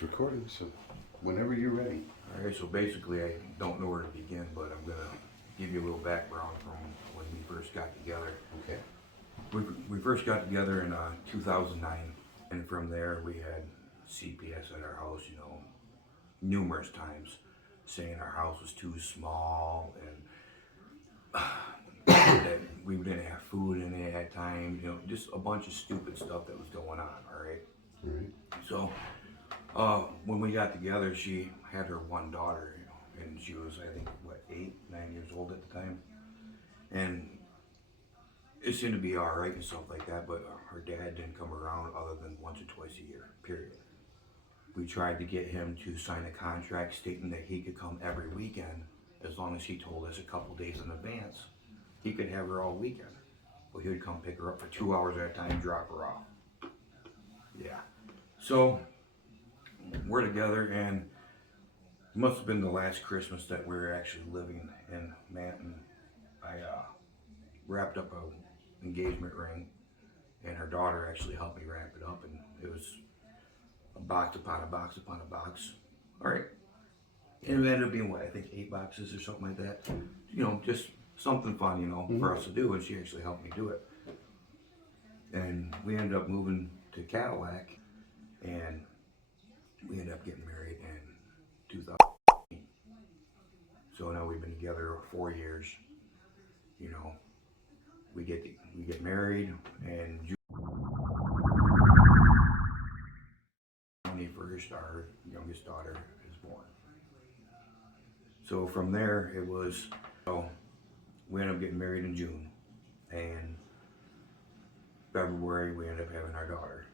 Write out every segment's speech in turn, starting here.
It's recording, so whenever you're ready. All right, so basically I don't know where to begin, but I'm gonna give you a little background from when we first got together. Okay. We first got together in 2009, and from there we had CPS at our house, you know, numerous times, saying our house was too small and that we didn't have food in it at times, you know, just a bunch of stupid stuff that was going on, all right? All right. So, when we got together, she had her one daughter, you know, and she was, I think, what, 8, 9 years old at the time. And it seemed to be all right and stuff like that, but her dad didn't come around other than once or twice a year, period. We tried to get him to sign a contract stating that he could come every weekend as long as he told us a couple days in advance. He could have her all weekend, but he would come pick her up for 2 hours at a time, drop her off. Yeah. So we're together, and it must have been the last Christmas that we were actually living in Manton. I wrapped up a engagement ring, and her daughter actually helped me wrap it up, and it was a box upon a box upon a box. All right. And it ended up being, what, I think 8 boxes or something like that. You know, just something fun, you know, for us to do, and she actually helped me do it. And we ended up moving to Cadillac, and we ended up getting married in 2000. So now we've been together 4 years. You know, we get married, and June 21st, our youngest daughter is born. So from there, it was, so we ended up getting married in June, and February we ended up having our daughter.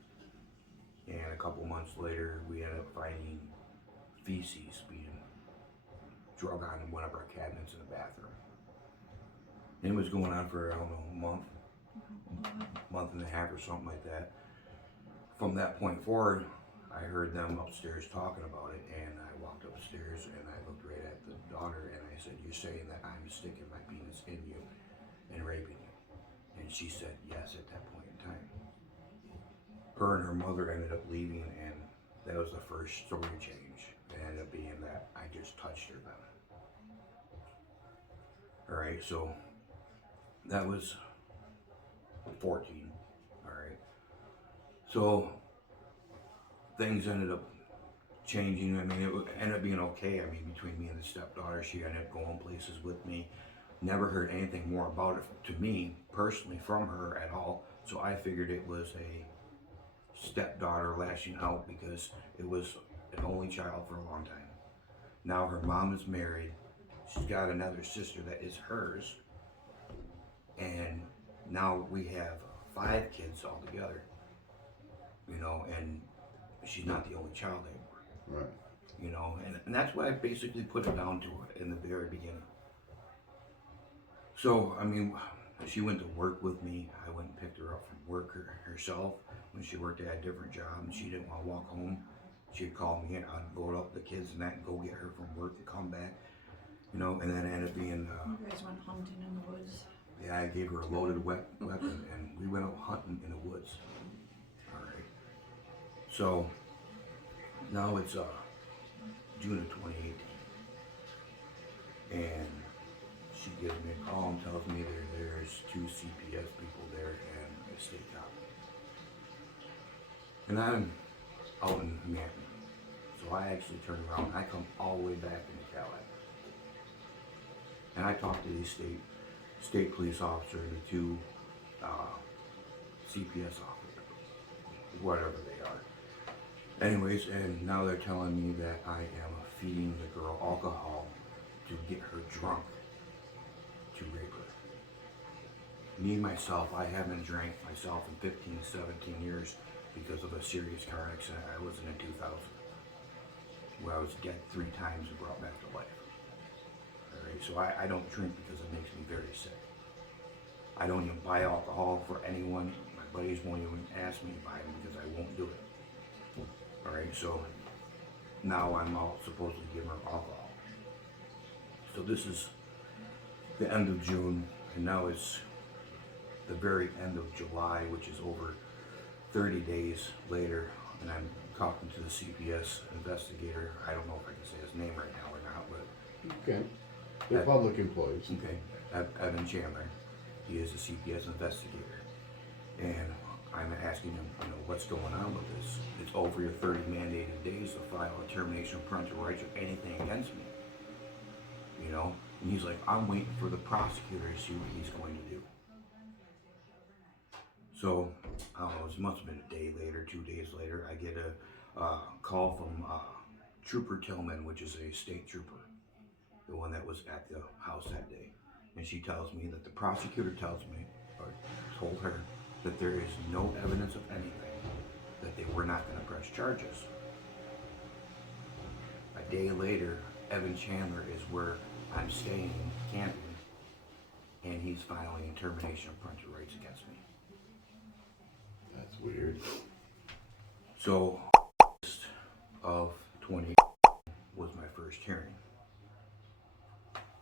And a couple months later, we ended up finding feces being drug on one of our cabinets in the bathroom. And it was going on for, I don't know, month and a half or something like that. From that point forward, I heard them upstairs talking about it, and I walked upstairs and I looked right at the daughter and I said, "You're saying that I'm sticking my penis in you and raping you?" And she said yes at that point in time. Her and her mother ended up leaving, and that was the first story change. It ended up being that I just touched her then. Alright, so that was 14. Alright. So things ended up changing. I mean, it ended up being okay. I mean, between me and the stepdaughter, she ended up going places with me. Never heard anything more about it to me personally from her at all. So I figured it was a stepdaughter lashing out because it was an only child for a long time. Now her mom is married. She's got another sister that is hers. And now we have 5 kids all together. You know, and she's not the only child anymore. Right. You know, and that's why I basically put it down to her in the very beginning. So, I mean, she went to work with me. I went and picked her up from work herself when she worked at a different job, and she didn't want to walk home. She'd call me, and I'd load up the kids and that and go get her from work and come back. You know, and then it ended up being... you guys went hunting in the woods. Yeah, I gave her a loaded weapon, and we went out hunting in the woods. All right. So, now it's June of 2018. And she gives me a call and tells me there's 2 CPS people there and a state cop. And I'm out in Manton. So I actually turn around and I come all the way back into Cadillac. And I talk to these state police officer and the 2 CPS officers, whatever they are. Anyways, and now they're telling me that I am feeding the girl alcohol to get her drunk to rape her. Me, myself, I haven't drank myself in 15, 17 years because of a serious car accident I was in 2000, where I was dead 3 times and brought back to life. Alright, so I don't drink because it makes me very sick. I don't even buy alcohol for anyone. My buddies won't even ask me to buy them because I won't do it. Alright, so now I'm out supposedly giving her alcohol. So this is the end of June, and now it's the very end of July, which is over 30 days later. and I'm talking to the CPS investigator. I don't know if I can say his name right now or not, but Okay. They're public employees. okay, Evan Chandler. He is a CPS investigator, and I'm asking him, what's going on with this? It's over your 30 mandated days to file a termination of parental rights or anything against me. And he's like, I'm waiting for the prosecutor to see what he's going to do. So, I don't know, it must have been a day later, 2 days later, I get a call from Trooper Tillman, which is a state trooper, the one that was at the house that day. And she tells me that the prosecutor told her that there is no evidence of anything, that they were not going to press charges. A day later, Evan Chandler is where I'm staying in Canton, and he's filing a termination of parental rights against me. That's weird. So, of 20 was my first hearing.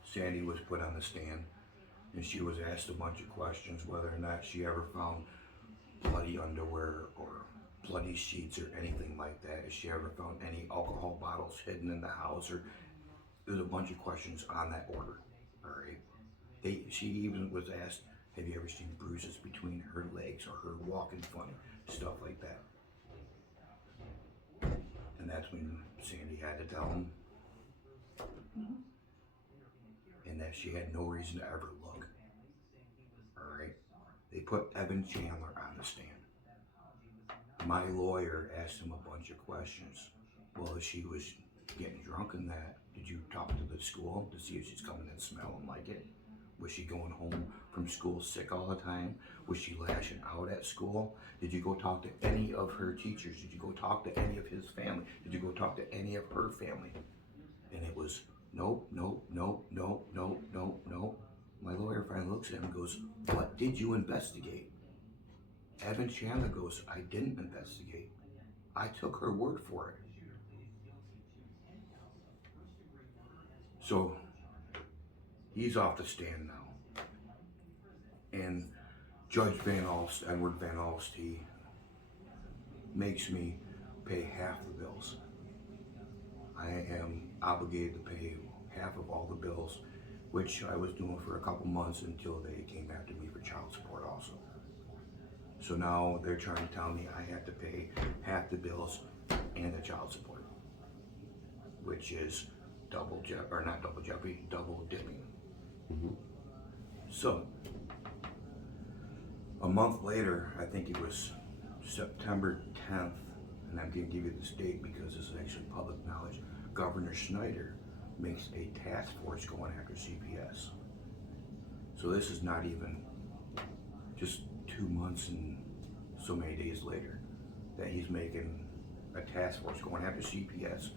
Sandy was put on the stand, and she was asked a bunch of questions, whether or not she ever found bloody underwear or bloody sheets or anything like that. If she ever found any alcohol bottles hidden in the house, or there's a bunch of questions on that order. All right. She even was asked, have you ever seen bruises between her legs or her walking funny, stuff like that. And that's when Sandy had to tell him, and that she had no reason to ever look. All right. They put Evan Chandler on the stand. My lawyer asked him a bunch of questions. Well, she was getting drunk in that. Did you talk to the school to see if she's coming in smelling like it? Was she going home from school sick all the time? Was she lashing out at school? Did you go talk to any of her teachers? Did you go talk to any of his family? Did you go talk to any of her family? And it was nope, nope, nope, nope, nope, nope, nope. My lawyer finally looks at him and goes, what did you investigate? Evan Chandler goes, I didn't investigate. I took her word for it. So he's off the stand now. And Judge Edward Van Alst, he makes me pay half the bills. I am obligated to pay half of all the bills, which I was doing for a couple months until they came after me for child support also. So now they're trying to tell me I have to pay half the bills and the child support, which is double dipping. Mm-hmm. So a month later, I think it was September 10th, and I'm going to give you this date because this is actually public knowledge, Governor Snyder makes a task force going after CPS. So this is not even just 2 months and so many days later that he's making a task force going after CPS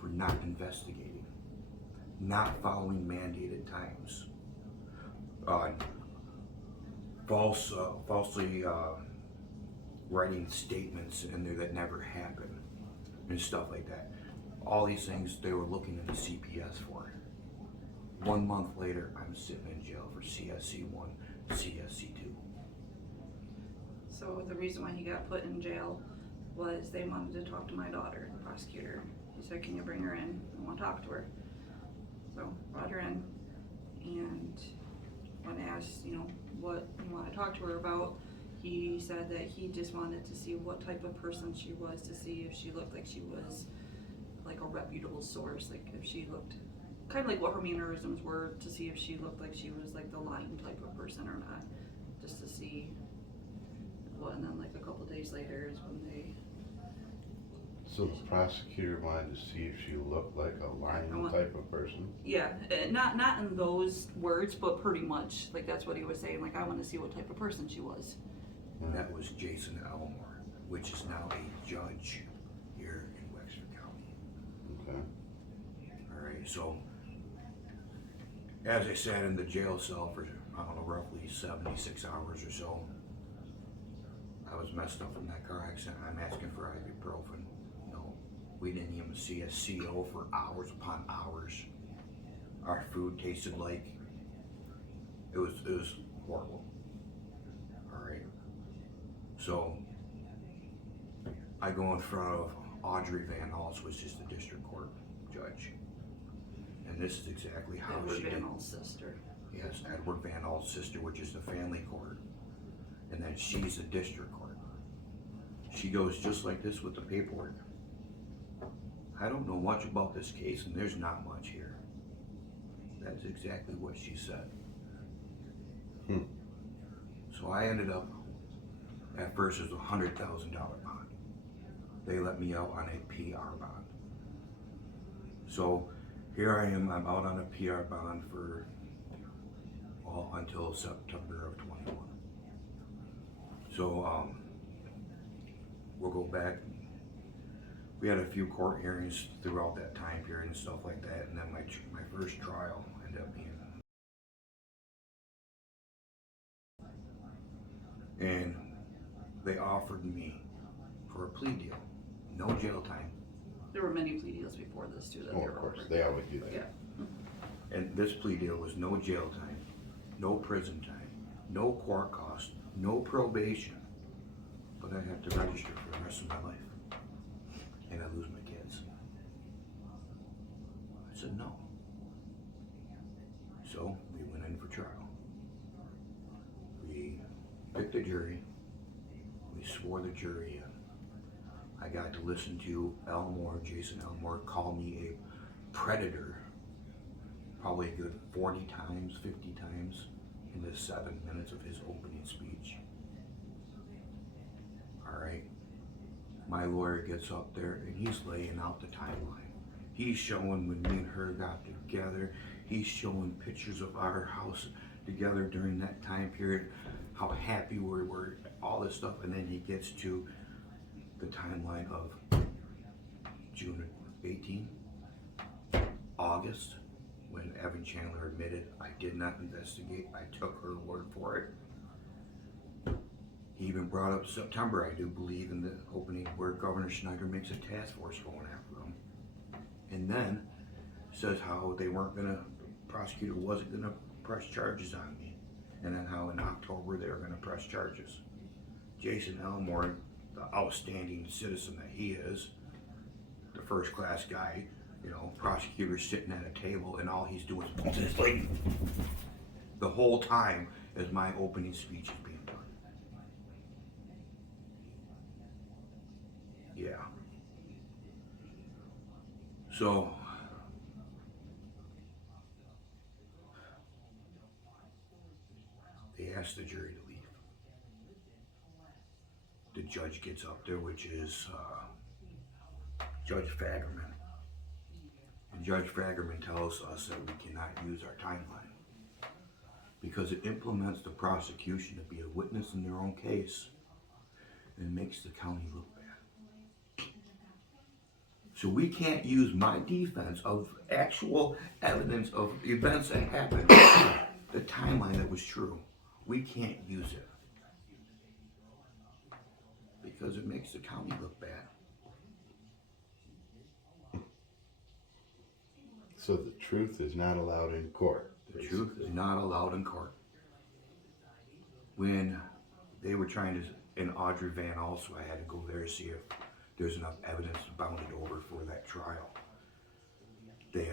for not investigating, not following mandated times, falsely writing statements in there that never happened and stuff like that. All these things they were looking into CPS for. 1 month later, I'm sitting in jail for CSC 1, CSC 2. So the reason why he got put in jail was they wanted to talk to my daughter, the prosecutor. He said, can you bring her in? I want to talk to her. So brought her in, and when asked, what you want to talk to her about, he said that he just wanted to see what type of person she was, to see if she looked like she was like a reputable source, like if she looked kind of like what her mannerisms were, to see if she looked like she was like the lying type of person or not, just to see what. And then like a couple days later is when they. So the prosecutor wanted to see if she looked like a lying type of person? Yeah, not in those words, but pretty much like that's what he was saying. Like, I want to see what type of person she was. And that was Jason Elmore, which is now a judge here in Wexford County. Okay. All right, so as I sat in the jail cell for, I don't know, roughly 76 hours or so, I was messed up from that car accident. I'm asking for ibuprofen. We didn't even see a CO for hours upon hours. Our food tasted like it was horrible. All right. So I go in front of Audrey Van Alst, which is the district court judge. And this is exactly how Edward she Van did. Alst's sister. Yes, Edward Van Alt's sister, which is the family court. And then she's the district court. She goes just like this with the paperwork. I don't know much about this case, and there's not much here. That's exactly what she said. So I ended up, at first it was $100,000 bond. They let me out on a PR bond. So here I am, I'm out on a PR bond for, well, until September of 21. So we'll go back. We had a few court hearings throughout that time period and stuff like that, and then my first trial ended up being. And they offered me for a plea deal, no jail time. There were many plea deals before this too. That Oh, they of were course, offered. they always do that. Yeah. And this plea deal was no jail time, no prison time, no court cost, no probation, but I have to register for the rest of my life, and I lose my kids. I said no. So we went in for trial. We picked the jury. We swore the jury in. I got to listen to Jason Elmore, call me a predator probably a good 40 times, 50 times in the 7 minutes of his opening speech. All right. My lawyer gets up there and he's laying out the timeline. He's showing when me and her got together. He's showing pictures of our house together during that time period, how happy we were, all this stuff. And then he gets to the timeline of June 18, August, when Evan Chandler admitted I did not investigate. I took her word for it. He even brought up September, I do believe, in the opening where Governor Schneider makes a task force going after him. And then says how they weren't gonna, the prosecutor wasn't gonna press charges on me. And then how in October they were gonna press charges. Jason Elmore, the outstanding citizen that he is, the first class guy, you know, prosecutor sitting at a table and all he's doing is like the whole time as my opening speech is being done. Yeah. So they asked the jury to leave. The judge gets up there, which is Judge Fagerman. And Judge Fagerman tells us that we cannot use our timeline because it implements the prosecution to be a witness in their own case and makes the county look bad. So we can't use my defense of actual evidence of events that happened, the timeline that was true. We can't use it because it makes the county look bad. So the truth is not allowed in court. The truth is not allowed in court. When they were trying to, in Audrey Van Alst, I had to go there to see if there's enough evidence bounded over for that trial. They,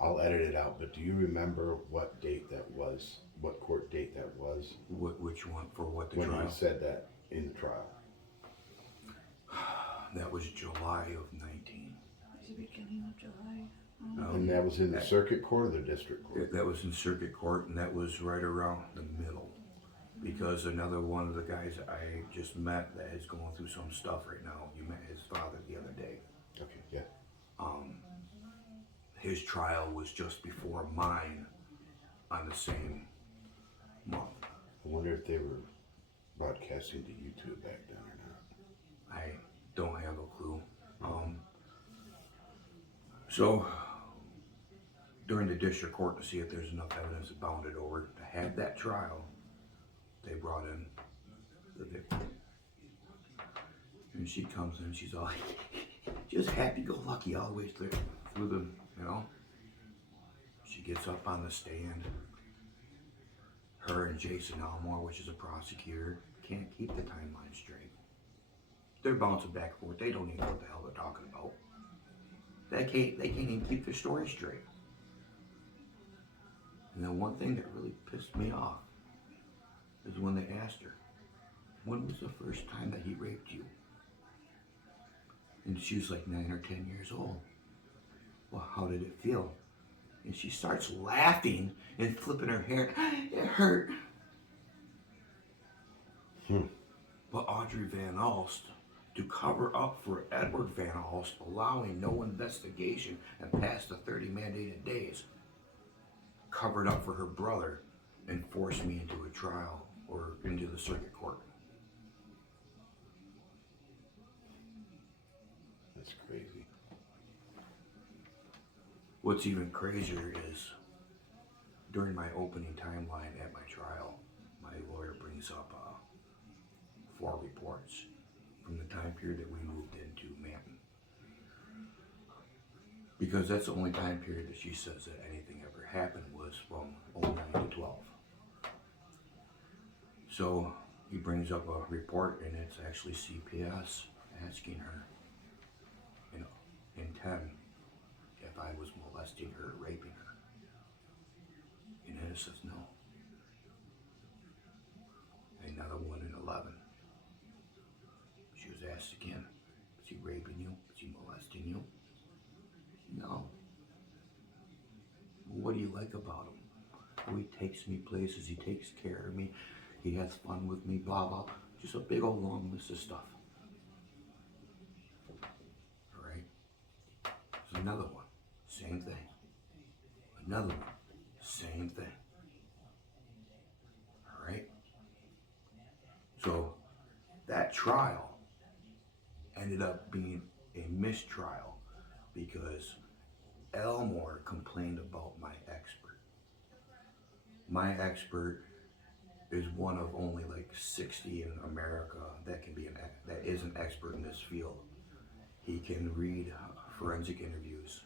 I'll edit it out, but do you remember what date that was? What court date that was? which one, for what the When trial? you said that in the trial. That was July of 19. It was the beginning of July. And that was in the circuit court or the district court? That was in circuit court, and that was right around the middle. Because another one of the guys I just met that is going through some stuff right now, you met his father the other day. Okay, yeah. His trial was just before mine on the same month. I wonder if they were broadcasting to YouTube back then or not. I don't have a clue. So during the district court to see if there's enough evidence that bounded over to have that trial, they brought in the victim. And she comes in, she's all just happy-go-lucky all the way through the, you know. She gets up on the stand. Her and Jason Elmore, which is a prosecutor, can't keep the timeline straight. They're bouncing back and forth. They don't even know what the hell they're talking about. They can't even keep their story straight. And then one thing that really pissed me off is when they asked her, when was the first time that he raped you? And she was like 9 or 10 years old. Well, how did it feel? And she starts laughing and flipping her hair. It hurt. But Audrey Van Alst, to cover up for Edward Van Alst, allowing no investigation and past the 30 mandated days, covered up for her brother and forced me into a trial or into the circuit court. That's crazy. What's even crazier is during my opening timeline at my trial, my lawyer brings up 4 reports from the time period that we moved into Manton. Because that's the only time period that she says that anything ever happened was from 09 to 12. So he brings up a report, and it's actually CPS asking her, in 10, if I was molesting her, raping her. And Anna says no. Another one in 11. She was asked again, is he raping you? Is he molesting you? No. Well, what do you like about him? Oh, he takes me places, he takes care of me, he has fun with me, blah, blah. Just a big old long list of stuff. All right? There's another one, same thing. Another one, same thing. All right? So that trial ended up being a mistrial because Elmore complained about my expert. My expert is one of only like 60 in America that is an expert in this field. He can read forensic interviews,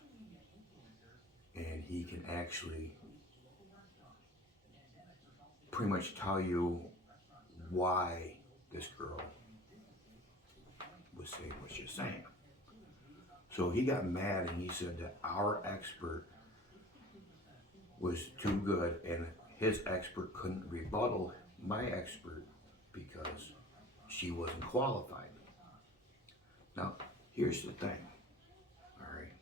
and he can actually pretty much tell you why this girl was saying what she's saying. So he got mad and he said that our expert was too good and his expert couldn't rebuttal my expert because she wasn't qualified. Now, here's the thing, all right?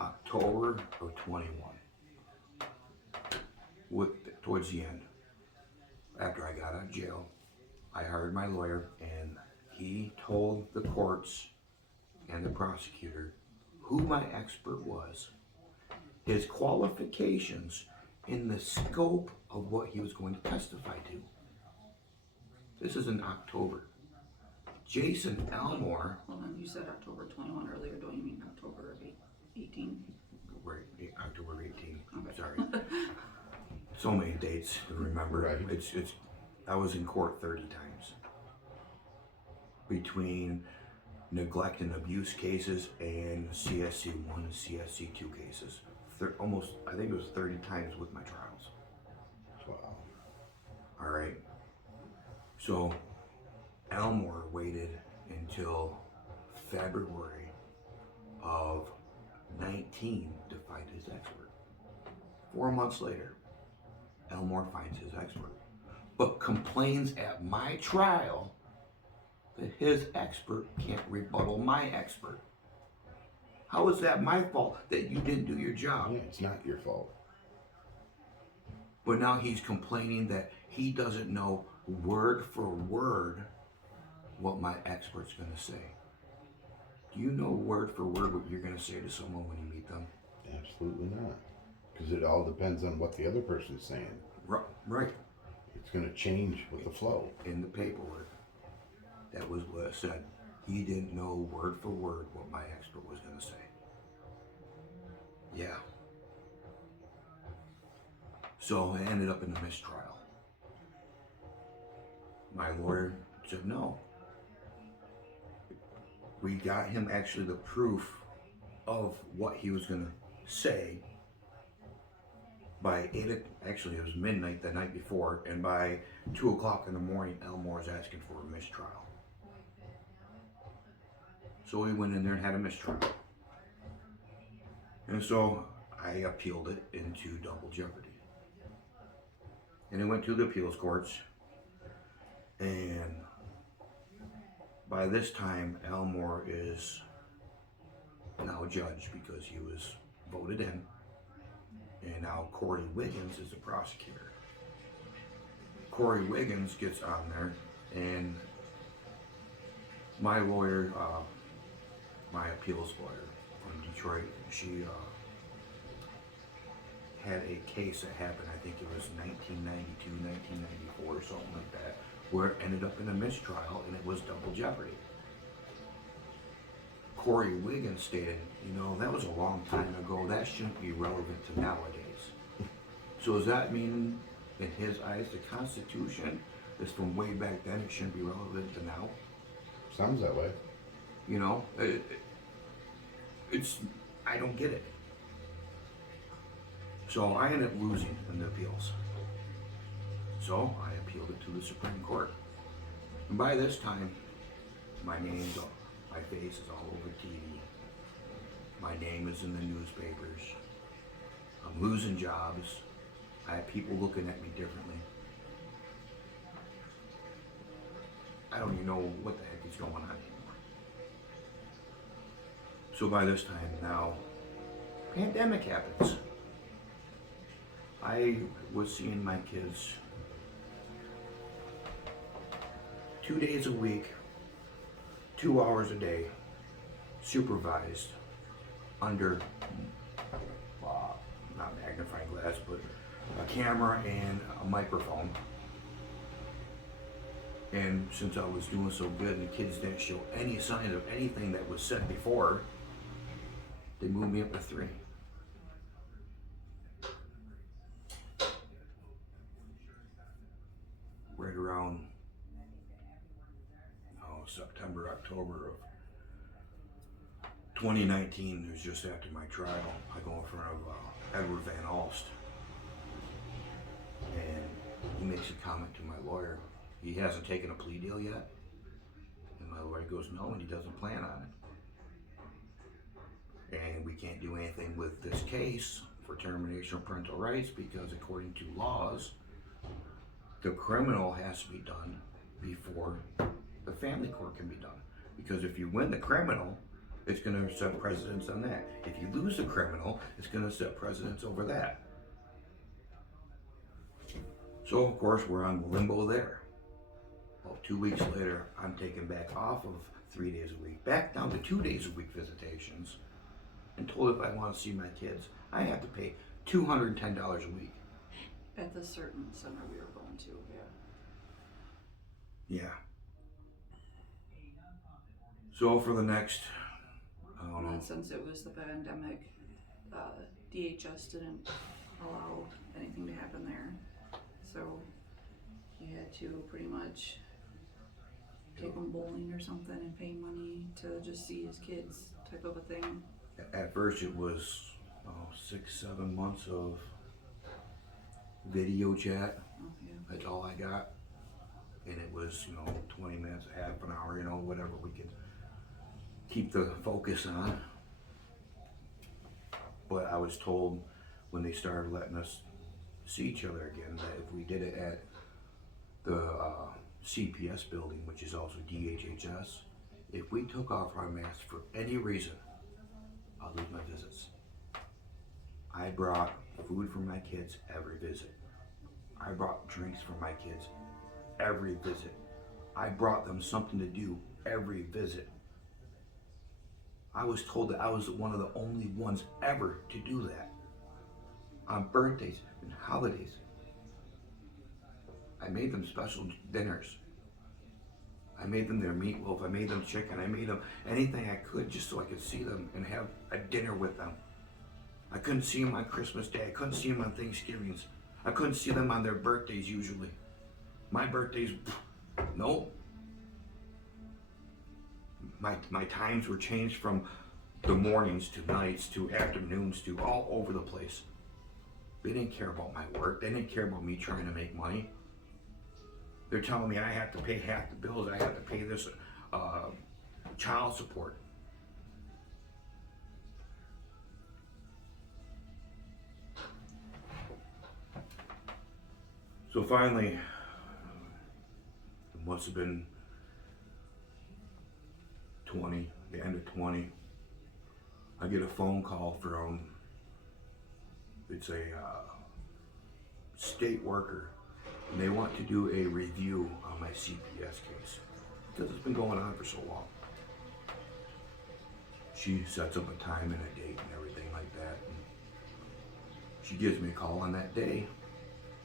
October of 21, towards the end, after I got out of jail, I hired my lawyer and he told the courts and the prosecutor who my expert was, his qualifications, in the scope of what he was going to testify to. This is in October. Jason Elmore, Hold on, you said October 21 earlier, don't you mean October of 18? right, October 18, Okay. sorry. So many dates to remember. Right. It's I was in court 30 times. Between neglect and abuse cases and CSC 1 and CSC 2 cases. Almost, I think it was 30 times with my trials. Wow. All right. So Elmore waited until February of 19 to find his expert. 4 months later, Elmore finds his expert, but complains at my trial that his expert can't rebuttal my expert. How is that my fault that you didn't do your job? Yeah, it's not your fault. But now he's complaining that he doesn't know word for word what my expert's going to say. Do you know word for word what you're going to say to someone when you meet them? Absolutely not. Because it all depends on what the other person's saying. Right. It's going to change with the flow. In the paperwork, that was what it said. He didn't know word for word what my expert was going to say. Yeah. So it ended up in a mistrial. My lawyer said no. We got him actually the proof of what he was going to say by actually it was midnight the night before, and by 2 o'clock in the morning, Elmore's asking for a mistrial. So we went in there and had a mistrial. And so I appealed it into double jeopardy. And it went to the appeals courts. And by this time, Elmore is now a judge because he was voted in. And now Corey Wiggins is the prosecutor. Corey Wiggins gets on there, and my lawyer, my appeals lawyer from Detroit, she had a case that happened, I think it was 1992, 1994, or something like that, where it ended up in a mistrial and it was double jeopardy. Corey Wiggins stated, that was a long time ago, that shouldn't be relevant to nowadays. So does that mean, in his eyes, the Constitution is from way back then, it shouldn't be relevant to now? Sounds that way. I don't get it. So I ended up losing in the appeals. So I appealed it to the Supreme Court. And by this time, my face is all over TV. My name is in the newspapers. I'm losing jobs. I have people looking at me differently. I don't even know what the heck is going on anymore. So by this time now, pandemic happens. I was seeing my kids 2 days a week, 2 hours a day, supervised under, not magnifying glass, but a camera and a microphone. And since I was doing so good and the kids didn't show any signs of anything that was said before, they moved me up to 3. Right around September, October of 2019, it was just after my trial. I go in front of Edward Van Alst, and he makes a comment to my lawyer. He hasn't taken a plea deal yet, and my lawyer goes, no, and he doesn't plan on it. And we can't do anything with this case for termination of parental rights because according to laws, the criminal has to be done before the family court can be done. Because if you win the criminal, it's going to set precedence on that. If you lose the criminal, it's going to set precedence over that. So of course we're on limbo there. Well, 2 weeks later, I'm taken back off of 3 days a week, back down to 2 days a week visitations, and told if I want to see my kids, I have to pay $210 a week. At the certain center we were going to, Yeah. So for the next, I don't know. And since it was the pandemic, DHS didn't allow anything to happen there. So you had to pretty much take him bowling or something and pay money to just see his kids type of a thing. At first it was 6-7 months of video chat. Oh, yeah. That's all I got. And it was, 20 minutes, half an hour, whatever we could keep the focus on. But I was told when they started letting us see each other again that if we did it at the CPS building, which is also DHHS, if we took off our masks for any reason, I'll lose my visits. I brought food for my kids every visit. I brought drinks for my kids every visit. I brought them something to do every visit. I was told that I was one of the only ones ever to do that. On birthdays and holidays. I made them special dinners. I made them their meatloaf, I made them chicken, I made them anything I could just so I could see them and have a dinner with them. I couldn't see them on Christmas Day, I couldn't see them on Thanksgivings. I couldn't see them on their birthdays usually. My birthdays, no. My times were changed from the mornings to nights to afternoons to all over the place. They didn't care about my work. They didn't care about me trying to make money. They're telling me I have to pay half the bills. I have to pay this child support. So finally, it must have been 20, the end of 20. I get a phone call from, it's a state worker, and they want to do a review on my CPS case because it's been going on for so long. She sets up a time and a date and everything like that. And she gives me a call on that day,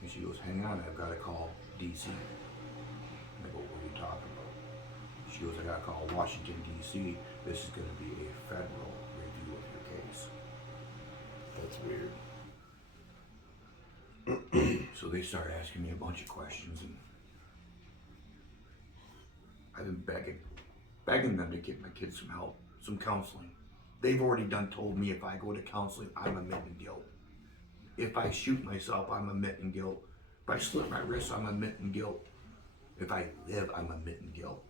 and she goes, "Hang on, I've got to call DC." And I go, "What are you talking about?" She goes, "I got to call Washington DC. This is going to be a federal review of your case." That's weird. So they start asking me a bunch of questions, and I've been begging them to get my kids some help, some counseling. They've already told me if I go to counseling, I'm admitting guilt. If I shoot myself, I'm admitting guilt. If I slit my wrist, I'm admitting guilt. If I live, I'm admitting guilt.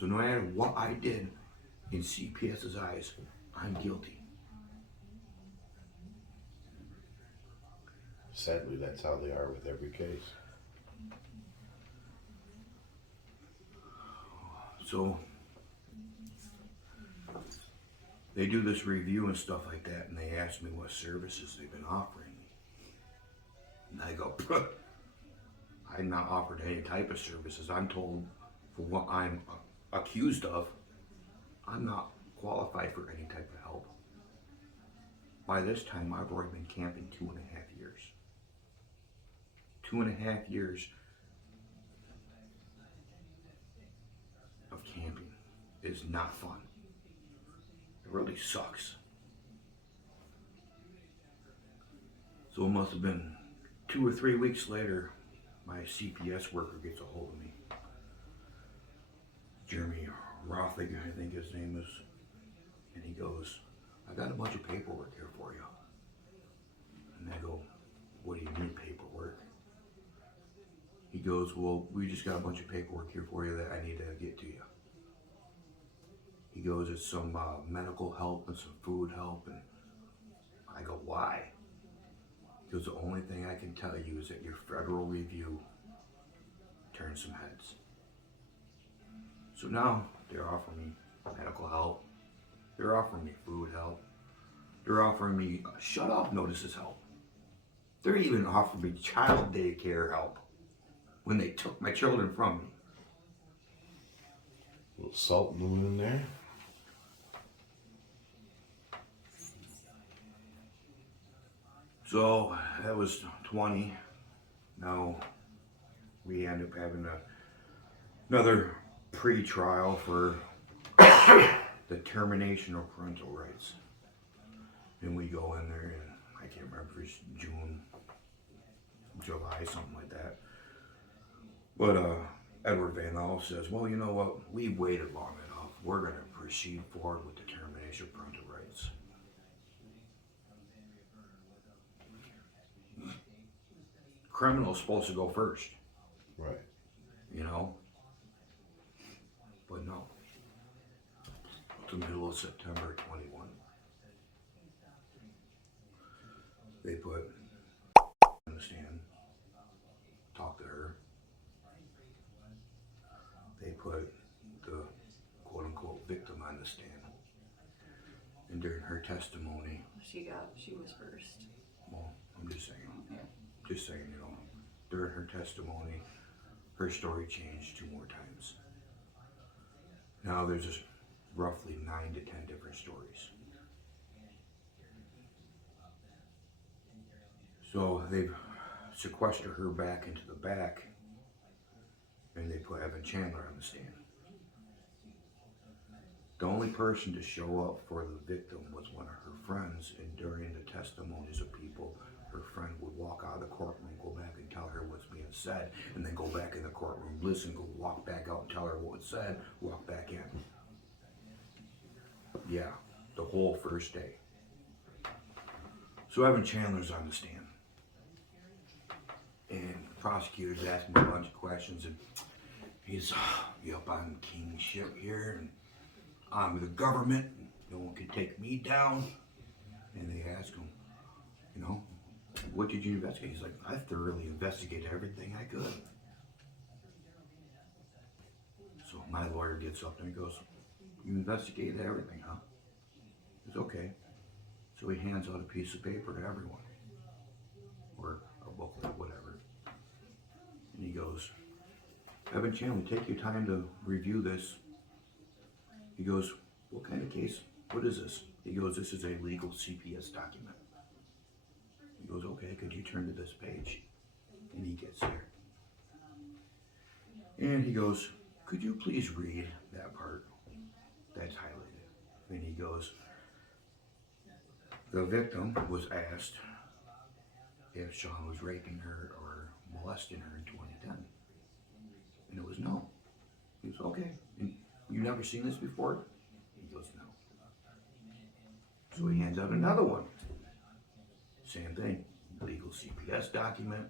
So no matter what I did, in CPS's eyes, I'm guilty. Sadly, that's how they are with every case. So they do this review and stuff like that, and they ask me what services they've been offering me. And I go, I'm not offered any type of services. I'm told for what I'm accused of, I'm not qualified for any type of help. By this time, I've already been camping 2.5 years. 2.5 years of camping is not fun. It really sucks. So it must have been 2 or 3 weeks later, my CPS worker gets a hold of me. Jeremy Rothig, I think his name is. And he goes, "I got a bunch of paperwork here for you." And I go, "What do you mean paperwork?" He goes, "Well, we just got a bunch of paperwork here for you that I need to get to you." He goes, "It's some medical help and some food help." And I go, "Why?" He goes, "The only thing I can tell you is that your federal review turned some heads." So now they're offering me medical help. They're offering me food help. They're offering me shut off notices help. They're even offering me child daycare help when they took my children from me. A little salt in the wound there. So that was 20. Now we end up having another pre-trial for the termination of parental rights. And we go in there, and I can't remember if it's June, July, something like that. But Edward Van Laal says, "Well, you know what? We waited long enough. We're going to proceed forward with the termination of parental rights." Criminal's supposed to go first, Right. you know? But no. The middle of September 21. They put on the stand, talk to her. They put the quote unquote victim on the stand. And during her testimony, She was first. well, I'm just saying, Yeah. you know, during her testimony, her story changed 2 more times. Now there's just roughly 9 to 10 different stories. So they've sequestered her back into the back, and they put Evan Chandler on the stand. The only person to show up for the victim was one of her friends, and during the testimonies of people, her friend would walk out of the courtroom, go back and tell her what's being said, and then go back in the courtroom, listen, go walk back out and tell her what was said, walk back in. Yeah, the whole first day. So Evan Chandler's on the stand. And the prosecutors asked him a bunch of questions, and he's, "Yep, I'm king shit here, and I'm the government, and no one can take me down." And they ask him, you know, what did you investigate? He's like, I thoroughly investigated everything I could. So my lawyer gets up and he goes, you investigated everything, huh? It's okay. So he hands out a piece of paper to everyone, or a booklet, whatever. And he goes, Evan Chandler, take your time to review this. He goes, what kind of case? What is this? He goes, this is a legal CPS document. He goes, okay, could you turn to this page? And he gets there. And he goes, could you please read that part that's highlighted? And he goes, the victim was asked if Sean was raping her or molesting her in 2010. And it was no. He goes, okay. And you never seen this before? He goes, no. So he hands out another one. Same thing. Legal CPS document.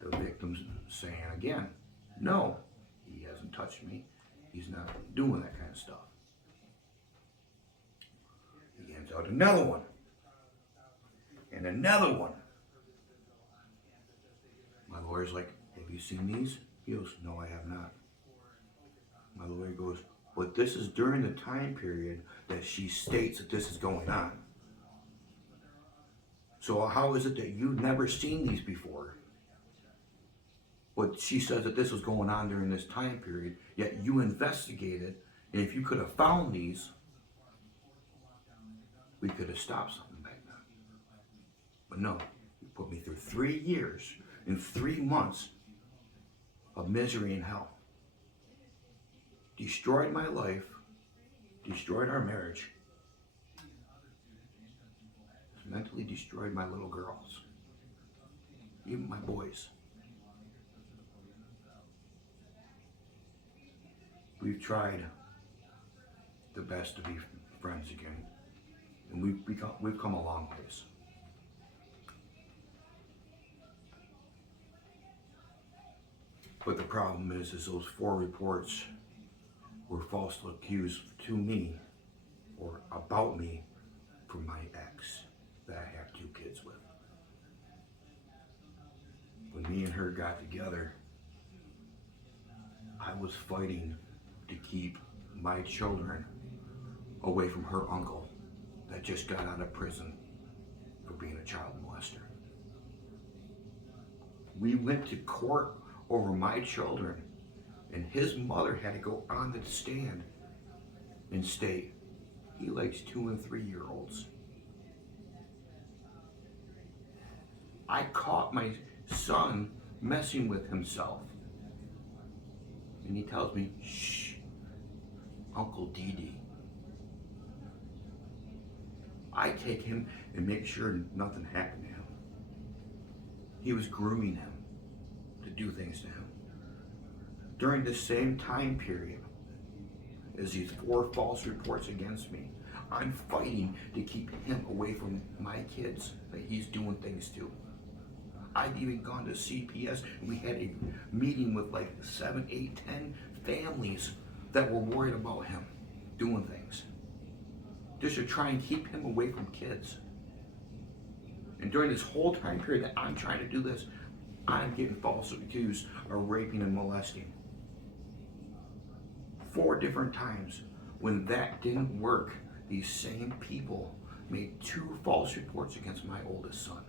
The victim's saying again, no, he hasn't touched me. He's not doing that kind of stuff. He hands out another one. And another one. My lawyer's like, have you seen these? He goes, no, I have not. My lawyer goes, but this is during the time period that she states that this is going on. So how is it that you've never seen these before? But she says that this was going on during this time period, yet you investigated, and if you could have found these, we could have stopped something back then. But no, you put me through 3 years and 3 months of misery and hell. Destroyed my life, destroyed our marriage, mentally destroyed my little girls, even my boys. We've tried the best to be friends again, and we've come a long ways. But the problem is those 4 reports were falsely accused to me or about me from my ex that I have 2 kids with. When me and her got together, I was fighting to keep my children away from her uncle that just got out of prison for being a child molester. We went to court over my children, and his mother had to go on the stand and state he likes 2 and 3-year-olds. I caught my son messing with himself, and he tells me, shh, Uncle Dee. I take him and make sure nothing happened to him. He was grooming him to do things to him. During the same time period as these 4 false reports against me, I'm fighting to keep him away from my kids that he's doing things to. I've even gone to CPS and we had a meeting with like 7, 8, 10 families that were worried about him doing things, just to try and keep him away from kids. And during this whole time period that I'm trying to do this, I'm getting falsely accused of raping and molesting. 4 different times. When that didn't work, these same people made 2 false reports against my oldest son.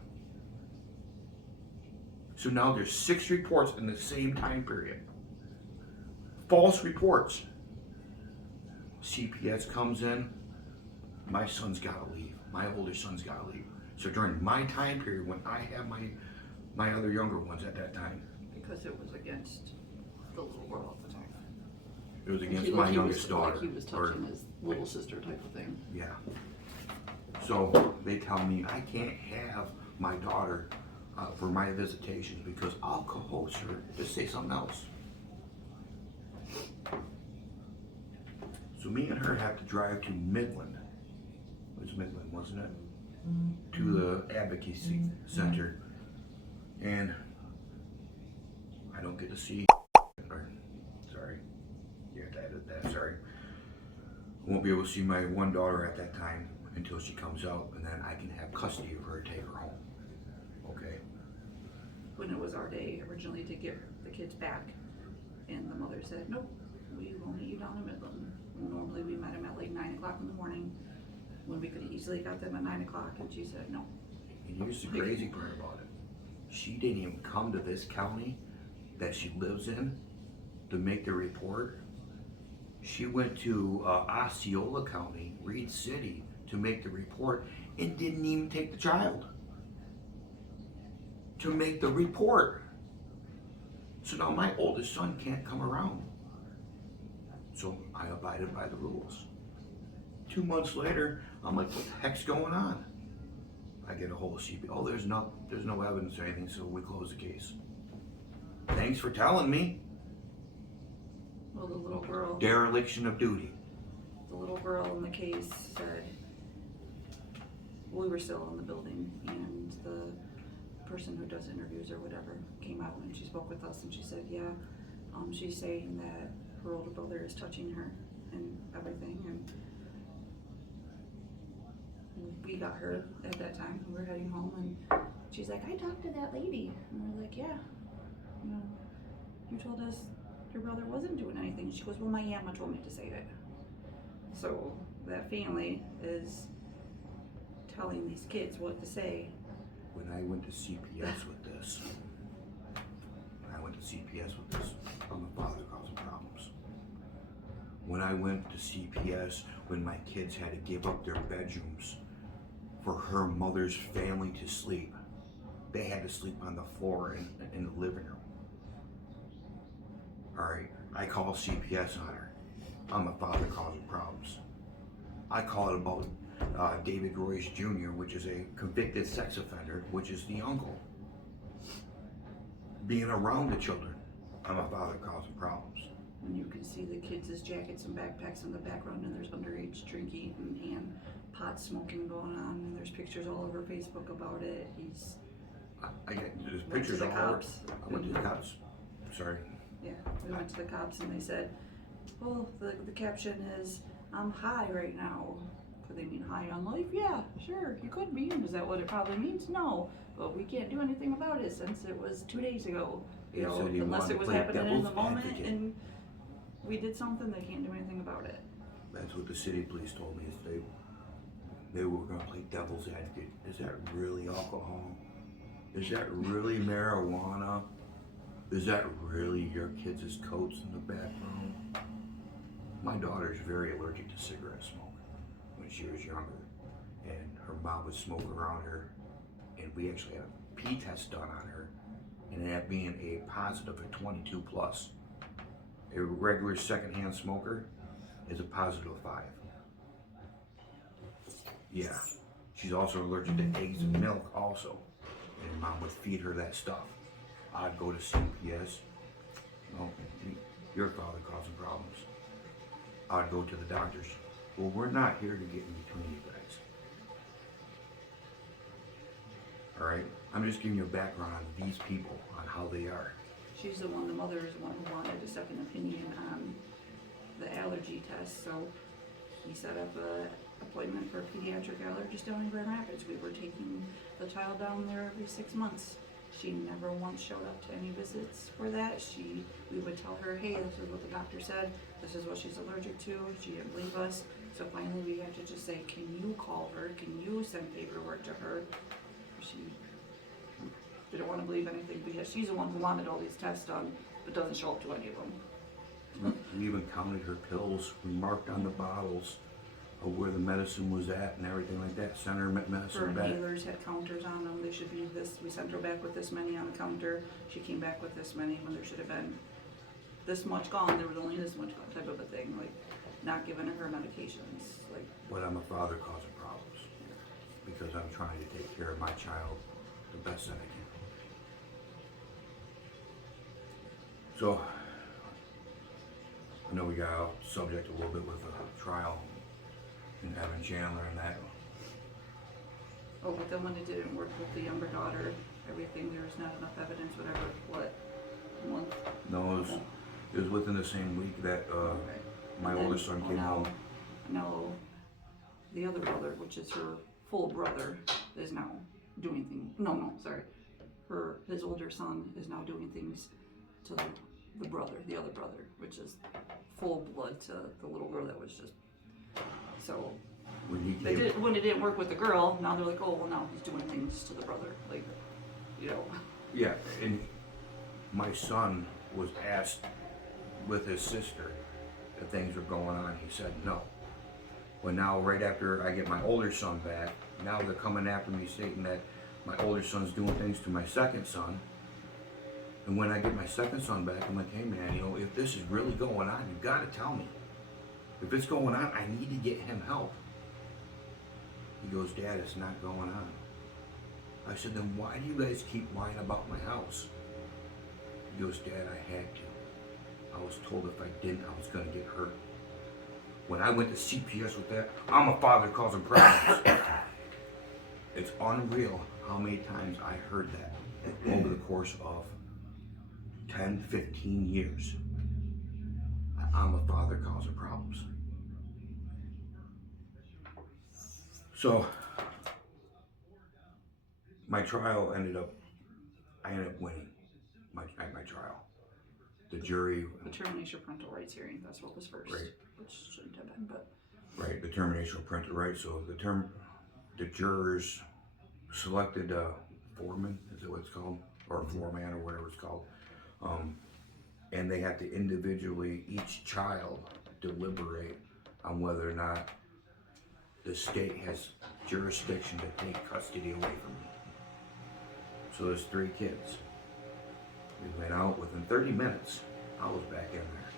So now there's 6 reports in the same time period. False reports. CPS comes in, my son's gotta leave. My older son's gotta leave. So during my time period, when I have my other younger ones at that time. Because it was against the little girl at the time. It was against my youngest daughter. Like he was touching his little sister type of thing. Yeah. So they tell me I can't have my daughter for my visitation because I'll coerce her to say something else. So me and her have to drive to Midland. It was Midland, wasn't it? To the advocacy center. And I don't get to see, sorry, you have to edit that, sorry. I won't be able to see my one daughter at that time until she comes out, and then I can have custody of her and take her home. Okay. when it was our day originally to get the kids back. And the mother said, nope, we will meet you down in Midland. Normally we met them at like 9 o'clock in the morning, when we could have easily got them at 9 o'clock, and she said, no. And here's the crazy part about it. She didn't even come to this county that she lives in to make the report. She went to Osceola County, Reed City, to make the report and didn't even take the child to make the report. So now my oldest son can't come around. So I abided by the rules. 2 months later, I'm like, what the heck's going on? I get a hold of CP. Oh, there's no evidence or anything, so we close the case. Thanks for telling me. Well, the little girl, Dereliction of duty. the little girl in the case said, we were still in the building, and the person who does interviews or whatever came out and she spoke with us, and she said, yeah, she's saying that her older brother is touching her and everything, and we got her at that time. We were heading home, and she's like, I talked to that lady, and we're like, yeah, you know, you told us your brother wasn't doing anything. She goes, well, my Amma told me to say it. So that family is telling these kids what to say. When I went to CPS with this, I'm a father causing problems. When I went to CPS, when my kids had to give up their bedrooms for her mother's family to sleep, they had to sleep on the floor in the living room. Alright, I call CPS on her. I'm a father causing problems. I call it about David Royce Jr., which is a convicted sex offender, which is the uncle. Being around the children, I'm a father causing problems. And you can see the kids' jackets and backpacks in the background, and there's underage drinking and pot smoking going on, and there's pictures all over Facebook about it. There's Went pictures to the all over. cops. I went to the cops. Sorry. Yeah, we went to the cops and they said, well, the caption is, I'm high right now. Could they mean high on life? Yeah, sure, you could be. Is that what it probably means? No, but we can't do anything about it since it was 2 days ago. You They know, said he unless wanted it was to play happening in the devil's moment advocate. and we did something, they can't do anything about it. That's what the city police told me, is they were gonna play devil's advocate. Is that really alcohol? Is that really marijuana? Is that really your kids' coats in the back room? My daughter's very allergic to cigarette smoke when she was younger, and her mom would smoke around her, and we actually had a pee test done on her, and it ended up being a positive at 22 plus. A regular secondhand smoker is a positive 5. Yeah, she's also allergic to eggs and milk also, and mom would feed her that stuff. I'd go to CPS. No, your father causing problems. I'd go to the doctors. Well, we're not here to get in between you guys. All right, I'm just giving you a background on these people, on how they are. She's the one, the mother is the one who wanted a second opinion on the allergy test, so he set up an appointment for a pediatric allergist down in Grand Rapids. We were taking the child down there every 6 months. She never once showed up to any visits for that. We would tell her, hey, this is what the doctor said, this is what she's allergic to. She didn't believe us, so finally we had to just say, can you call her, can you send paperwork to her? She didn't want to believe anything because she's the one who wanted all these tests done, but doesn't show up to any of them. We even counted her pills. We marked on the bottles of where the medicine was at and everything like that. Sent her Her medicine back. inhalers had counters on them. They should be this. We sent her back with this many on the counter. She came back with this many when there should have been this much gone. There was only this much gone, type of a thing. Like not giving her medications. Like, But I'm a father causing problems because I'm trying to take care of my child the best that I can. So, I know we got off subject a little bit with the trial in Evan Chandler and that. oh, but then when it didn't work with the younger daughter, everything, there was not enough evidence, whatever, what, month? No, it was within the same week that Right. my And then, oldest son well, came home. Now, the other brother, which is her full brother, is now doing things. No, sorry. his older son is now doing things to the other brother, which is full blood to the little girl that was just, so When he they came, did, when it didn't work with the girl, now they're like, oh, well, now he's doing things to the brother, like, you know. yeah, and my son was asked with his sister if things were going on. He said no. But now, right after I get my older son back, now they're coming after me stating that my older son's doing things to my second son. And when I get my second son back, I'm like, hey man, you know, if this is really going on, you gotta tell me. If it's going on, I need to get him help. He goes, Dad, it's not going on. I said, then why do you guys keep lying about my house? He goes, Dad, I had to. I was told if I didn't, I was gonna get hurt. When I went to CPS with that, I'm a father causing problems. It's unreal how many times I heard that over the course of 10, 15 years. I'm a father causing problems. So, my trial I ended up winning my trial. The jury, The termination of parental rights hearing, that's what was first, Right. which shouldn't have been, but. right, the termination of parental rights. So the jurors selected a foreman, is that what it's called? Or a foreman or whatever it's called. And they have to individually, each child, deliberate on whether or not the state has jurisdiction to take custody away from me. So there's 3 kids. We went out within 30 minutes. I was back in there.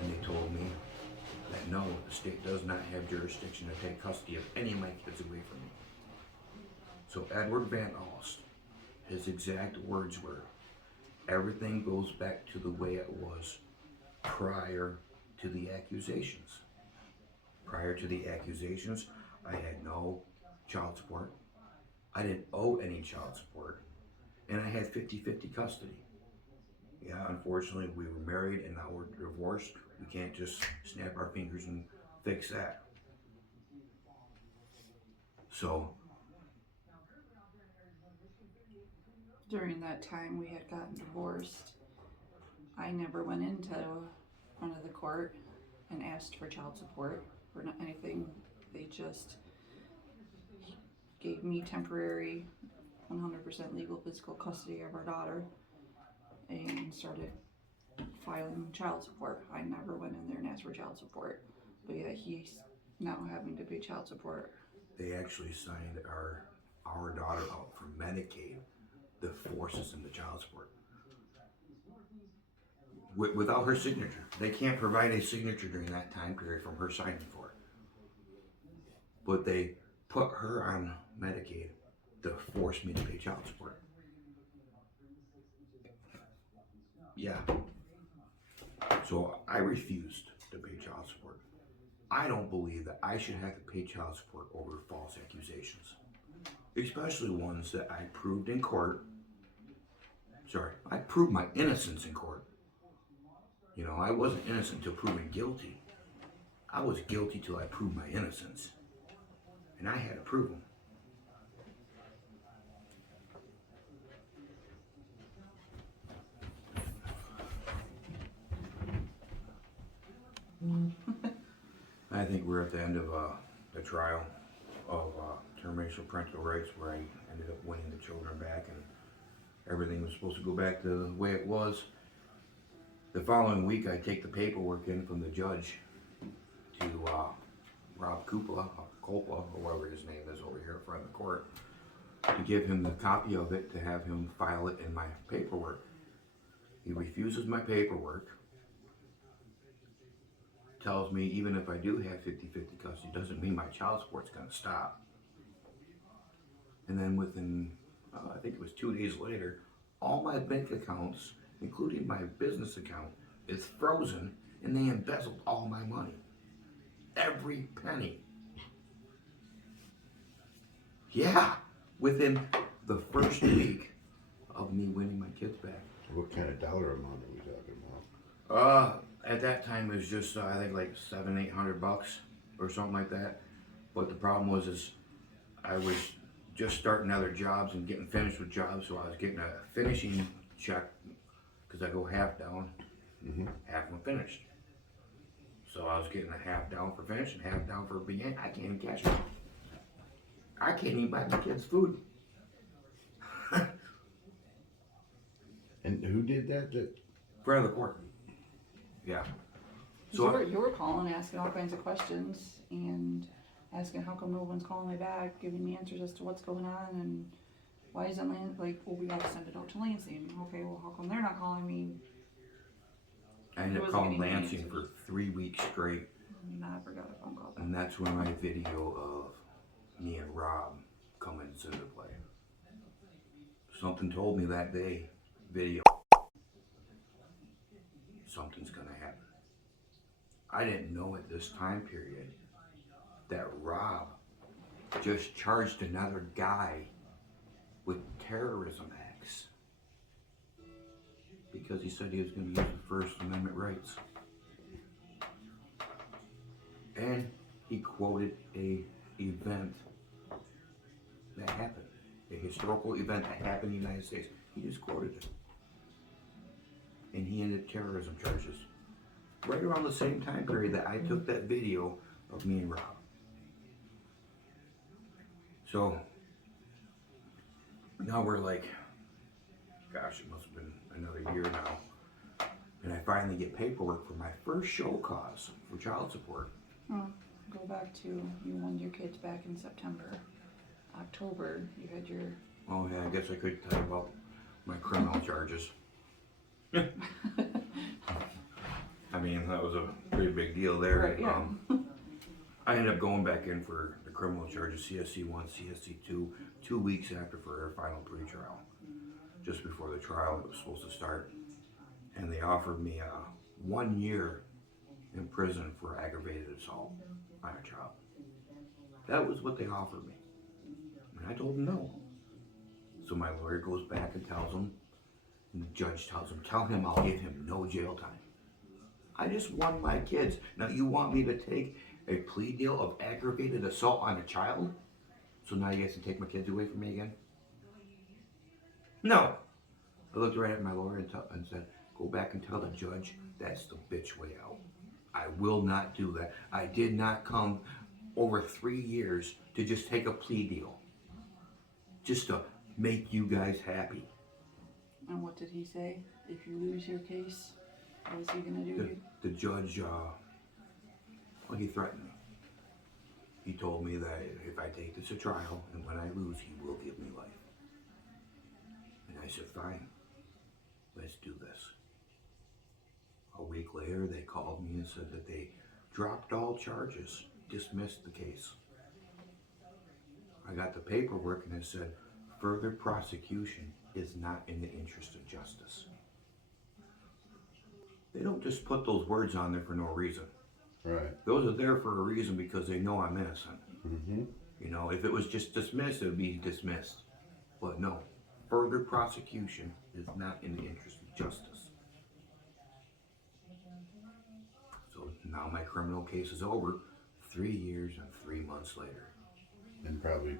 And they told me that no, the state does not have jurisdiction to take custody of any of my kids away from me. So Edward Van Alst, his exact words were, everything goes back to the way it was prior to the accusations. Prior to the accusations, I had no child support. I didn't owe any child support. And I had 50-50 custody. Yeah, unfortunately, we were married and now we're divorced. We can't just snap our fingers and fix that. So, During that time, we had gotten divorced. I never went into front of the court and asked for child support or not anything. They just gave me temporary 100% legal physical custody of our daughter and started filing child support. I never went in there and asked for child support, but yeah, he's now having to pay child support. they actually signed our daughter out for Medicaid that forces them to child support. Without her signature. They can't provide a signature during that time period from her signing for it. But they put her on Medicaid to force me to pay child support. Yeah. So I refused to pay child support. I don't believe that I should have to pay child support over false accusations. Especially ones that I proved in court. Sorry, I proved my innocence in court. You know, I wasn't innocent until proven guilty. I was guilty till I proved my innocence. And I had to prove them. I think we're at the end of the trial of termination of parental rights, where I ended up winning the children back and everything was supposed to go back to the way it was. The following week, I take the paperwork in from the judge to Rob Coppola, or whatever his name is over here in front of the court, to give him the copy of it to have him file it in my paperwork. He refuses my paperwork, tells me even if I do have 50-50 custody, doesn't mean my child support's gonna stop. And then within, I think it was 2 days later, all my bank accounts, including my business account, is frozen and they embezzled all my money. Every penny. Yeah, within the first week of me winning my kids back. What kind of dollar amount are we talking about? At that time it was just I think like $700-800 or something like that. But the problem was I was just starting other jobs and getting finished with jobs, so I was getting a finishing check, cause I go half down, half when finished. So I was getting a half down for finish and half down for beginning. I can't even cash it. I can't even buy my kids food. And who did that? Front of the court. Yeah. So you were calling, asking all kinds of questions and asking how come no one's calling me back, giving me answers as to what's going on and why isn't like, well, we gotta send it out to Lansing. Okay, well, how come they're not calling me? I ended up wasn't calling getting any Lansing answers. for 3 weeks straight, Never got a phone call back. and that's when my video of me and Rob come into play. Something told me that day, video, something's gonna happen. I didn't know at this time period that Rob just charged another guy with terrorism acts because he said he was going to use the First Amendment rights. And he quoted a event that happened, a historical event that happened in the United States. He just quoted it. And he ended terrorism charges right around the same time period that I took that video of me and Rob. So now we're like, gosh, it must have been another year now. And I finally get paperwork for my first show cause for child support. Go back to, you wanted your kids back in September. October, you had your, Oh yeah, I guess I could tell you about my criminal charges. I mean, that was a pretty big deal there. Right, yeah. I ended up going back in for the criminal charges, CSC 1, CSC 2, 2 weeks after for our final pre-trial. Just before the trial it was supposed to start. And they offered me 1 year in prison for aggravated assault on a child. That was what they offered me. And I told them no. So my lawyer goes back and tells him, and the judge tells him, tell him I'll give him no jail time. I just won my kids. Now you want me to take a plea deal of aggravated assault on a child? So now you guys can take my kids away from me again? No. I looked right at my lawyer and said, go back and tell the judge that's the bitch way out. I will not do that. I did not come over 3 years to just take a plea deal. Just to make you guys happy. and what did he say? If you lose your case, what is he gonna do? The judge, well, he threatened me. He told me that if I take this to trial and when I lose, he will give me life. And I said, fine, let's do this. A week later, they called me and said that they dropped all charges, dismissed the case. I got the paperwork and it said, further prosecution is not in the interest of justice. They don't just put those words on there for no reason. Right. Those are there for a reason because they know I'm innocent. Mm-hmm. You know, if it was just dismissed, it would be dismissed. But no, further prosecution is not in the interest of justice. So now my criminal case is over 3 years and 3 months later. And probably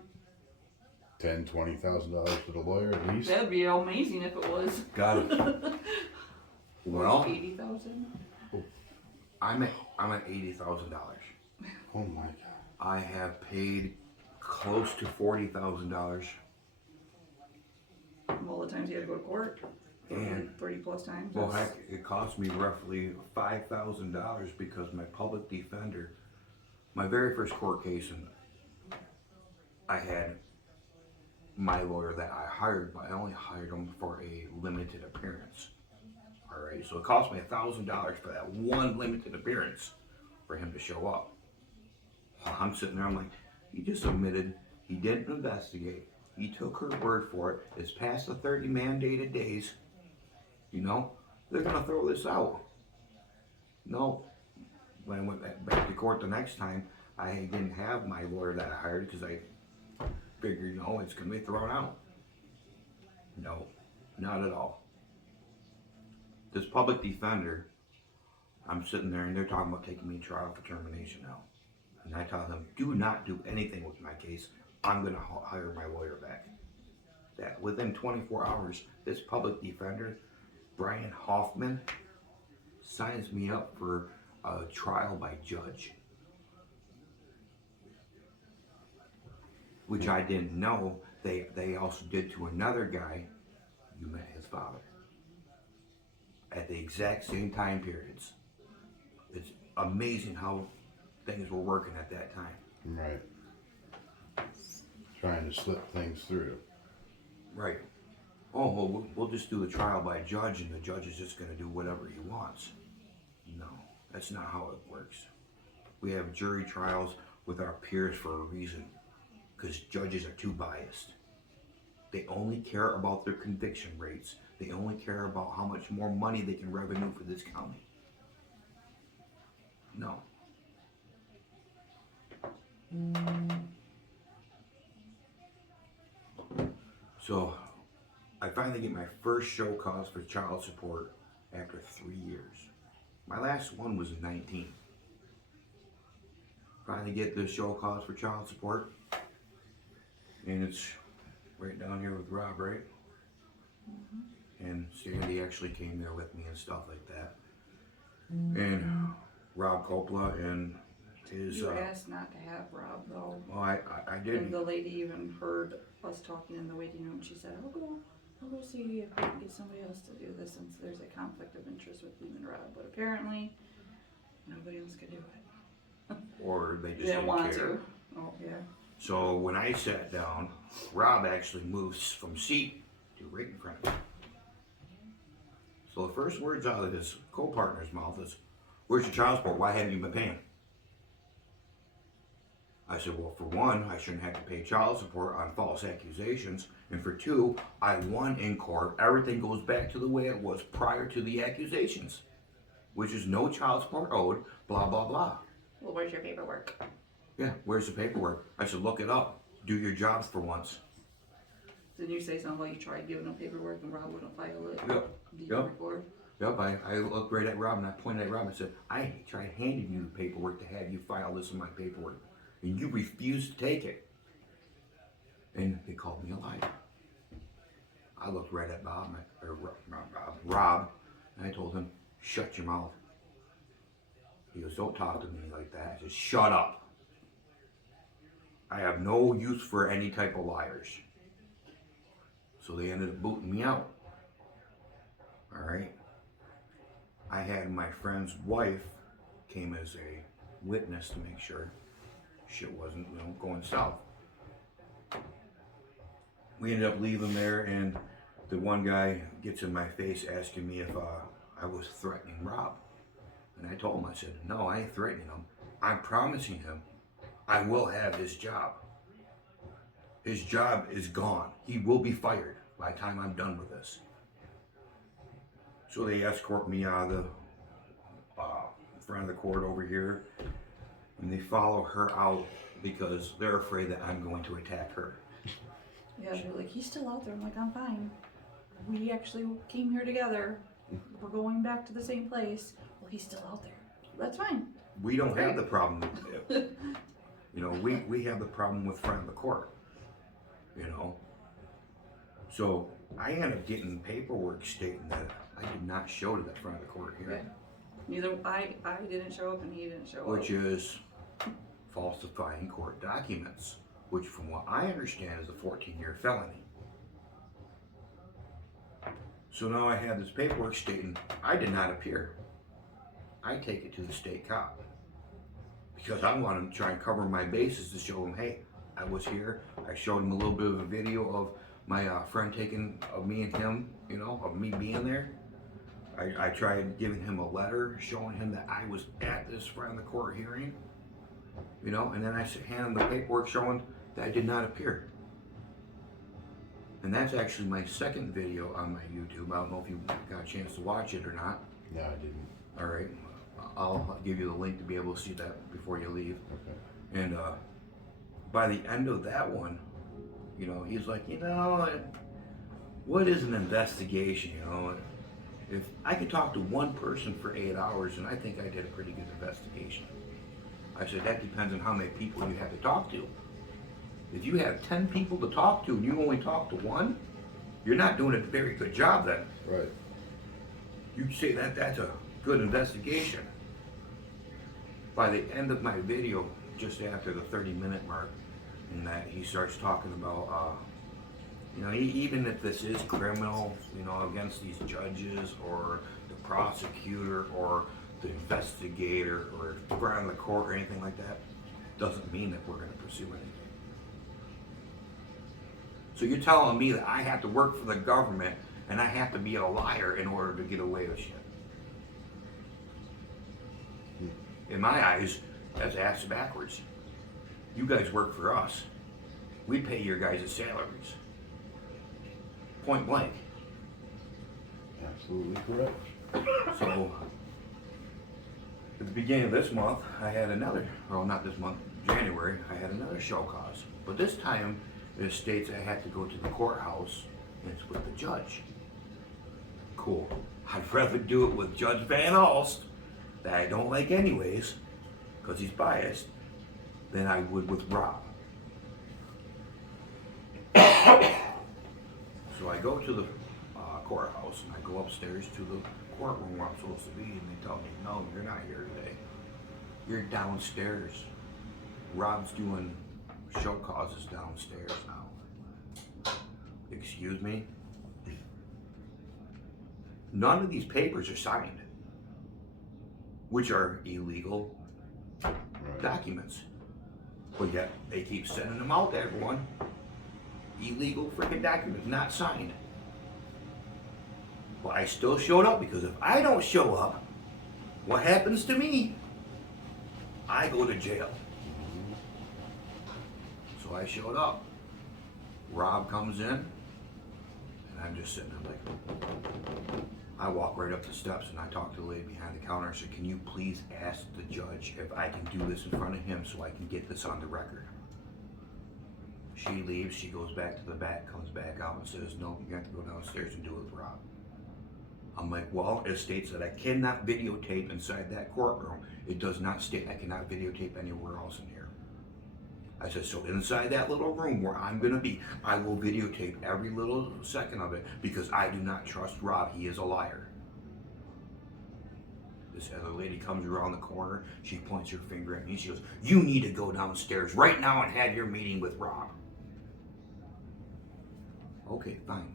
$10,000-$20,000 for the lawyer at least. That'd be amazing if it was. Got it. Well, 80,000? I'm at $80,000. Oh my God. I have paid close to $40,000. All the times you had to go to court, And 30 plus times. well, that's- heck, it cost me roughly $5,000 because my public defender, my very first court case, and I had my lawyer that I hired, but I only hired him for a limited appearance. All right, so it cost me $1,000 for that one limited appearance for him to show up. I'm sitting there, I'm like, he just admitted he didn't investigate. He took her word for it. It's past the 30 mandated days. You know, they're gonna throw this out. No. When I went back to court the next time, I didn't have my lawyer that I hired because I figured, you know, it's gonna be thrown out. No, not at all. This public defender, I'm sitting there and they're talking about taking me to trial for termination now. And I tell them, do not do anything with my case I'm gonna hire my lawyer back. That within 24 hours, this public defender, Brian Hoffman, signs me up for a trial by judge. Which I didn't know they also did to another guy. You met his father. At the exact same time periods. It's amazing how things were working at that time. Right. Trying to slip things through. Right. Oh, well, we'll just do the trial by judge and the judge is just going to do whatever he wants. No, that's not how it works. We have jury trials with our peers for a reason. Because judges are too biased. They only care about their conviction rates. They only care about how much more money they can revenue for this county. No. So, I finally get my first show cause for child support after 3 years. My last one was in 19. Finally get the show cause for child support. And it's right down here with Rob, right? And Sandy actually came there with me and stuff like that. And Rob Coppola and his... You asked not to have Rob though. Well, I And didn't. the lady even heard us talking in the waiting room. She said, I'll go see if we can get somebody else to do this since there's a conflict of interest with you and Rob. But apparently, nobody else could do it. Or they just Didn't didn't want care. to. Oh, yeah. So when I sat down, Rob actually moves from seat to right in front of me. So the first words out of his co-partner's mouth is, "Where's your child support? Why haven't you been paying?" I said, well, for one, I shouldn't have to pay child support on false accusations. And for two, I won in court. Everything goes back to the way it was prior to the accusations, which is no child support owed, blah, blah, blah. Well, where's your paperwork? Yeah, where's the paperwork? I said, look it up. Do your jobs for once. Didn't you say something like you tried giving him paperwork and Rob wouldn't file it? Yep. Did you Yep. record? Yep, I looked right at Rob and I pointed at Rob and said, I tried handing you the paperwork to have you file this in my paperwork. And you refused to take it. And they called me a liar. I looked right at Rob, and I told him, shut your mouth. He goes, don't talk to me like that. I said, shut up. I have no use for any type of liars. So they ended up booting me out. All right. I had my friend's wife came as a witness to make sure shit wasn't, going south. We ended up leaving there, and the one guy gets in my face asking me if I was threatening Rob. And I told him, I said, no, I ain't threatening him. I'm promising him I will have his job. His job is gone. He will be fired by the time I'm done with this. So they escort me out of the front of the court over here, and they follow her out because they're afraid that I'm going to attack her. Yeah, they're like, he's still out there. I'm like, I'm fine. We actually came here together. We're going back to the same place. Well, he's still out there. That's fine. We don't have the problem. We have the problem with front of the court. So I ended up getting paperwork stating that I did not show to that front of the court hearing. Yeah. Neither I didn't show up and he didn't show Which up. is falsifying court documents, which from what I understand is a 14-year felony. So now I have this paperwork stating I did not appear. I take it to the state cop because I want to try and cover my bases to show him, hey, I was here. I showed him a little bit of a video of my friend taking of me and him, of me being there. I tried giving him a letter showing him that I was at this front of the court hearing, and then I hand him the paperwork showing that I did not appear. And that's actually my second video on my YouTube. I don't know if you got a chance to watch it or not. No, I didn't. All right, I'll give you the link to be able to see that before you leave. Okay. And by the end of that one, he's like, what is an investigation? If I could talk to one person for 8 hours, and I think I did a pretty good investigation. I said, that depends on how many people you have to talk to. If you have 10 people to talk to and you only talk to one, you're not doing a very good job then. Right. You'd say that that's a good investigation. By the end of my video, just after the 30-minute mark, in that he starts talking about, you know, even if this is criminal, you know, against these judges or the prosecutor or the investigator or the guy in the court or anything like that, doesn't mean that we're going to pursue anything. So you're telling me that I have to work for the government and I have to be a liar in order to get away with shit? In my eyes, that's ass backwards. You guys work for us. We pay your guys' salaries. Point blank. Absolutely correct. So, at the beginning of this month, I had another, well, not this month, January, I had another show cause. But this time, it states I had to go to the courthouse and it's with the judge. Cool. I'd rather do it with Judge Van Alst, that I don't like anyways, because he's biased, than I would with Rob. So I go to the courthouse and I go upstairs to the courtroom where I'm supposed to be, and they tell me, no, you're not here today. You're downstairs. Rob's doing show causes downstairs now. Excuse me? None of these papers are signed, which are illegal Right. documents. But yet they keep sending them out to everyone. Illegal freaking documents, not signed. But I still showed up, because if I don't show up, what happens to me? I go to jail. So I showed up. Rob comes in, and I'm just sitting there like, I walk right up the steps and I talk to the lady behind the counter and said, can you please ask the judge if I can do this in front of him so I can get this on the record? She leaves, she goes back to the back, comes back out and says, no, you have to go downstairs and do it with Rob. I'm like, well, it states that I cannot videotape inside that courtroom. It does not state I cannot videotape anywhere else in here. I said, so inside that little room where I'm gonna be, I will videotape every little second of it, because I do not trust Rob. He is a liar. This other lady comes around the corner, she points her finger at me, she goes, you need to go downstairs right now and have your meeting with Rob. Okay, fine.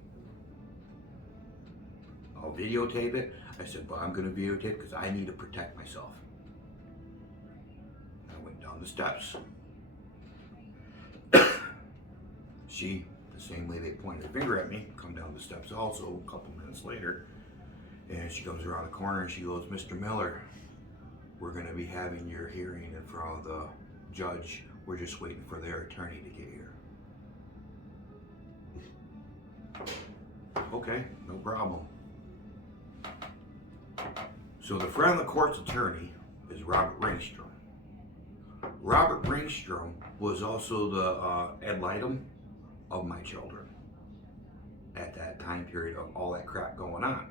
I'll videotape it. I said, but I'm gonna videotape because I need to protect myself. I went down the steps. She, the same lady that pointed her finger at me, come down the steps also a couple minutes later, and she comes around the corner and she goes, Mr. Miller, we're gonna be having your hearing in front of the judge. We're just waiting for their attorney to get here. Okay, no problem. So the friend of the court's attorney is Robert Ringstrom. Robert Ringstrom was also the ad litem of my children at that time period of all that crap going on.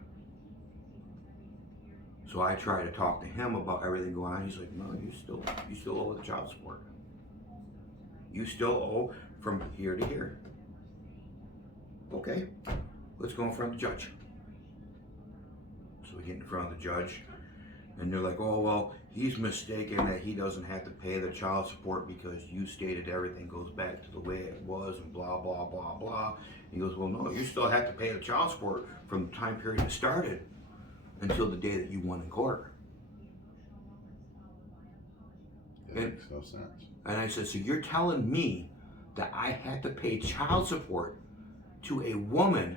So I try to talk to him about everything going on. He's like, no, you still owe the child support. You still owe from here to here. Okay, let's go in front of the judge. So we get in front of the judge, and they're like, oh, well, he's mistaken that he doesn't have to pay the child support because you stated everything goes back to the way it was and blah, blah, blah, blah. He goes, well, no, you still have to pay the child support from the time period it started until the day that you won in court. It makes no sense. And I said, so you're telling me that I had to pay child support to a woman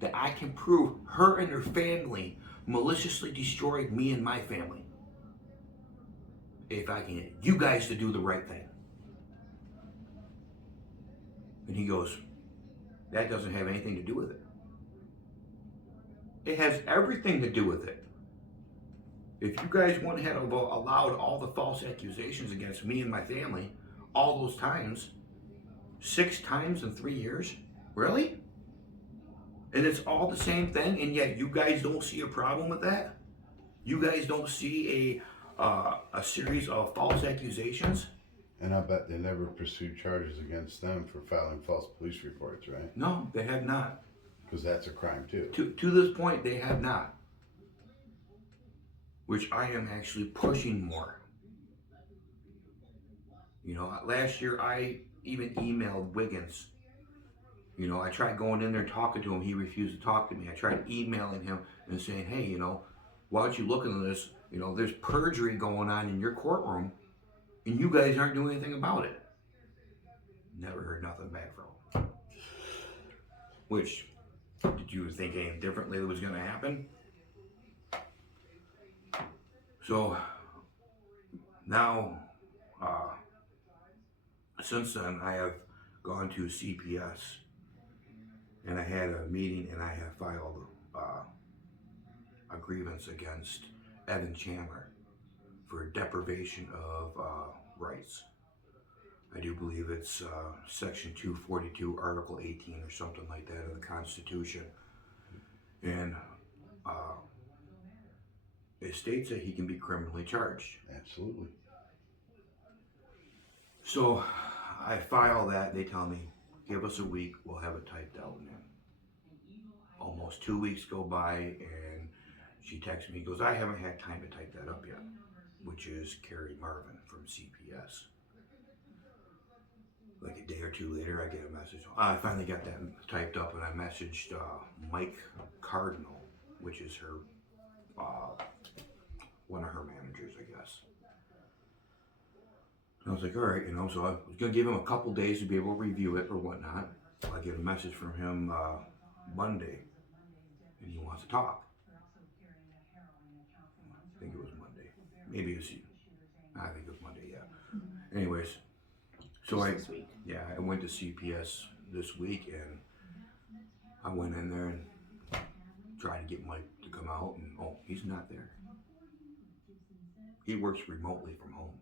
that I can prove her and her family maliciously destroyed me and my family, if I can get you guys to do the right thing? And he goes, that doesn't have anything to do with it. It has everything to do with it. If you guys went ahead and allowed all the false accusations against me and my family, all those times, 6 times in 3 years, really? And it's all the same thing, and yet you guys don't see a problem with that? You guys don't see a series of false accusations? And I bet they never pursued charges against them for filing false police reports, right? No, they have not. Because that's a crime too. To this point, they have not. Which I am actually pushing more. You know, last year I even emailed Wiggins. You know, I tried going in there and talking to him. He refused to talk to me. I tried emailing him and saying, hey, you know, why don't you look into this? You know, there's perjury going on in your courtroom, and you guys aren't doing anything about it. Never heard nothing back from him. Which, did you think anything differently was going to happen? So, now, since then, I have gone to CPS, and I had a meeting, and I have filed a grievance against Evan Chandler for deprivation of rights. I do believe it's Section 242, Article 18, or something like that of the Constitution. And it states that he can be criminally charged. Absolutely. So I file that. They tell me, give us a week, we'll have it typed out. And almost 2 weeks go by, and she texts me, goes, I haven't had time to type that up yet, which is Carrie Marvin from CPS. Like a day or two later, I get a message. I finally got that typed up, and I messaged Mike Cardinal, which is her, one of her managers, I guess. And I was like, all right, you know, so I was going to give him a couple days to be able to review it or whatnot. So I get a message from him Monday, and he wants to talk. I think it was Monday. Maybe it was, I think it was Monday, yeah. Anyways, so This week. I went to CPS this week, and I went in there and tried to get Mike to come out, and he's not there. He works remotely from home.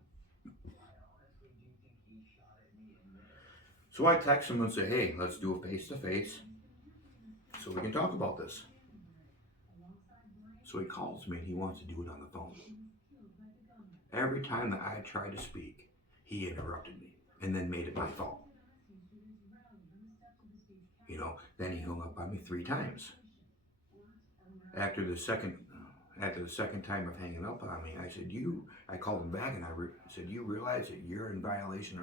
So I text him and say, hey, let's do a face-to-face so we can talk about this. So he calls me and he wants to do it on the phone. Every time that I tried to speak, he interrupted me and then made it my fault. You know, then he hung up on me 3 times. After the second time of hanging up on me, I said, I called him back and I said, you realize that you're in violation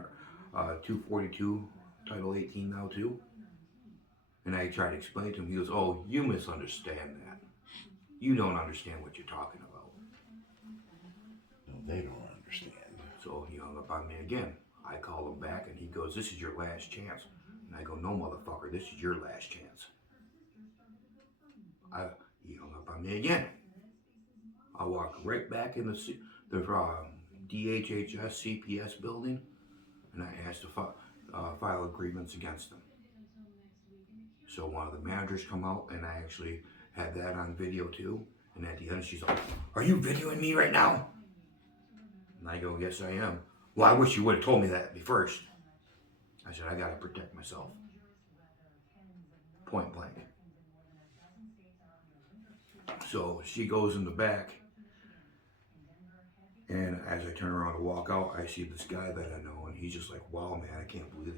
of 242, Title 18 now too? And I tried to explain to him. He goes, oh, you misunderstand that. You don't understand what you're talking about. No, they don't understand. So he hung up on me again. I called him back and he goes, this is your last chance. And I go, no, motherfucker, this is your last chance. He hung up on me again. I walked right back in the DHHS CPS building, and I asked to file a grievance against them. So one of the managers come out, and I actually had that on video too. And at the end, she's like, are you videoing me right now? And I go, yes, I am. Well, I wish you would have told me that first. I said, I gotta protect myself. Point blank. So she goes in the back, and as I turn around to walk out, I see this guy that I know, and he's just like, wow, man, I can't believe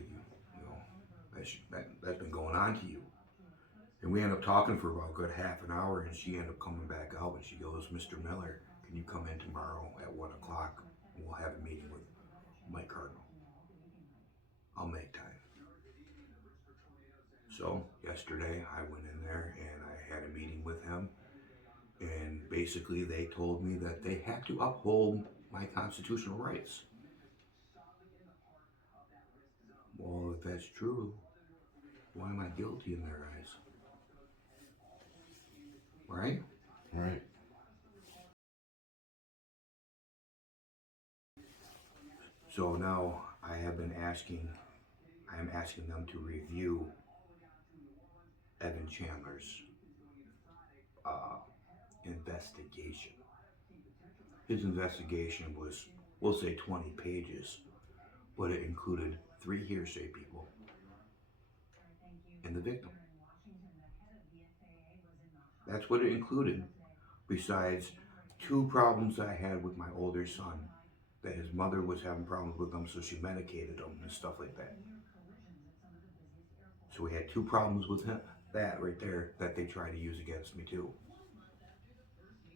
that that's been going on to you. And we end up talking for about a good half an hour, and she ended up coming back out, and she goes, Mr. Miller, can you come in tomorrow at 1 o'clock, and we'll have a meeting with Mike Cardinal. I'll make time. So yesterday, I went in there, and I had a meeting with him, and basically they told me that they have to uphold my constitutional rights. Well, if that's true, why am I guilty in their eyes? Right? Right. So now I am asking them to review Evan Chandler's investigation. His investigation was, we'll say 20 pages, but it included 3 hearsay people and the victim. That's what it included, besides 2 problems I had with my older son that his mother was having problems with him, so she medicated him and stuff like that. So we had 2 problems with him, that right there, that they tried to use against me too.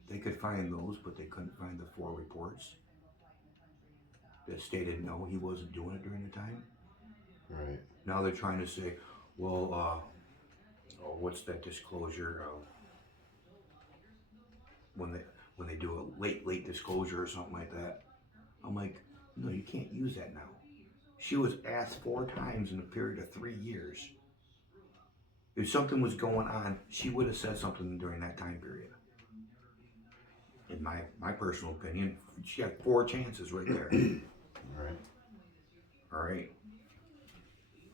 They could find those, but they couldn't find the 4 reports that stated no, he wasn't doing it during the time. Right. Now they're trying to say, well, what's that disclosure? When they do a late disclosure or something like that. I'm like, no, you can't use that now. She was asked 4 times in a period of 3 years. If something was going on, she would have said something during that time period. In my personal opinion, she had 4 chances right there. Right. All right.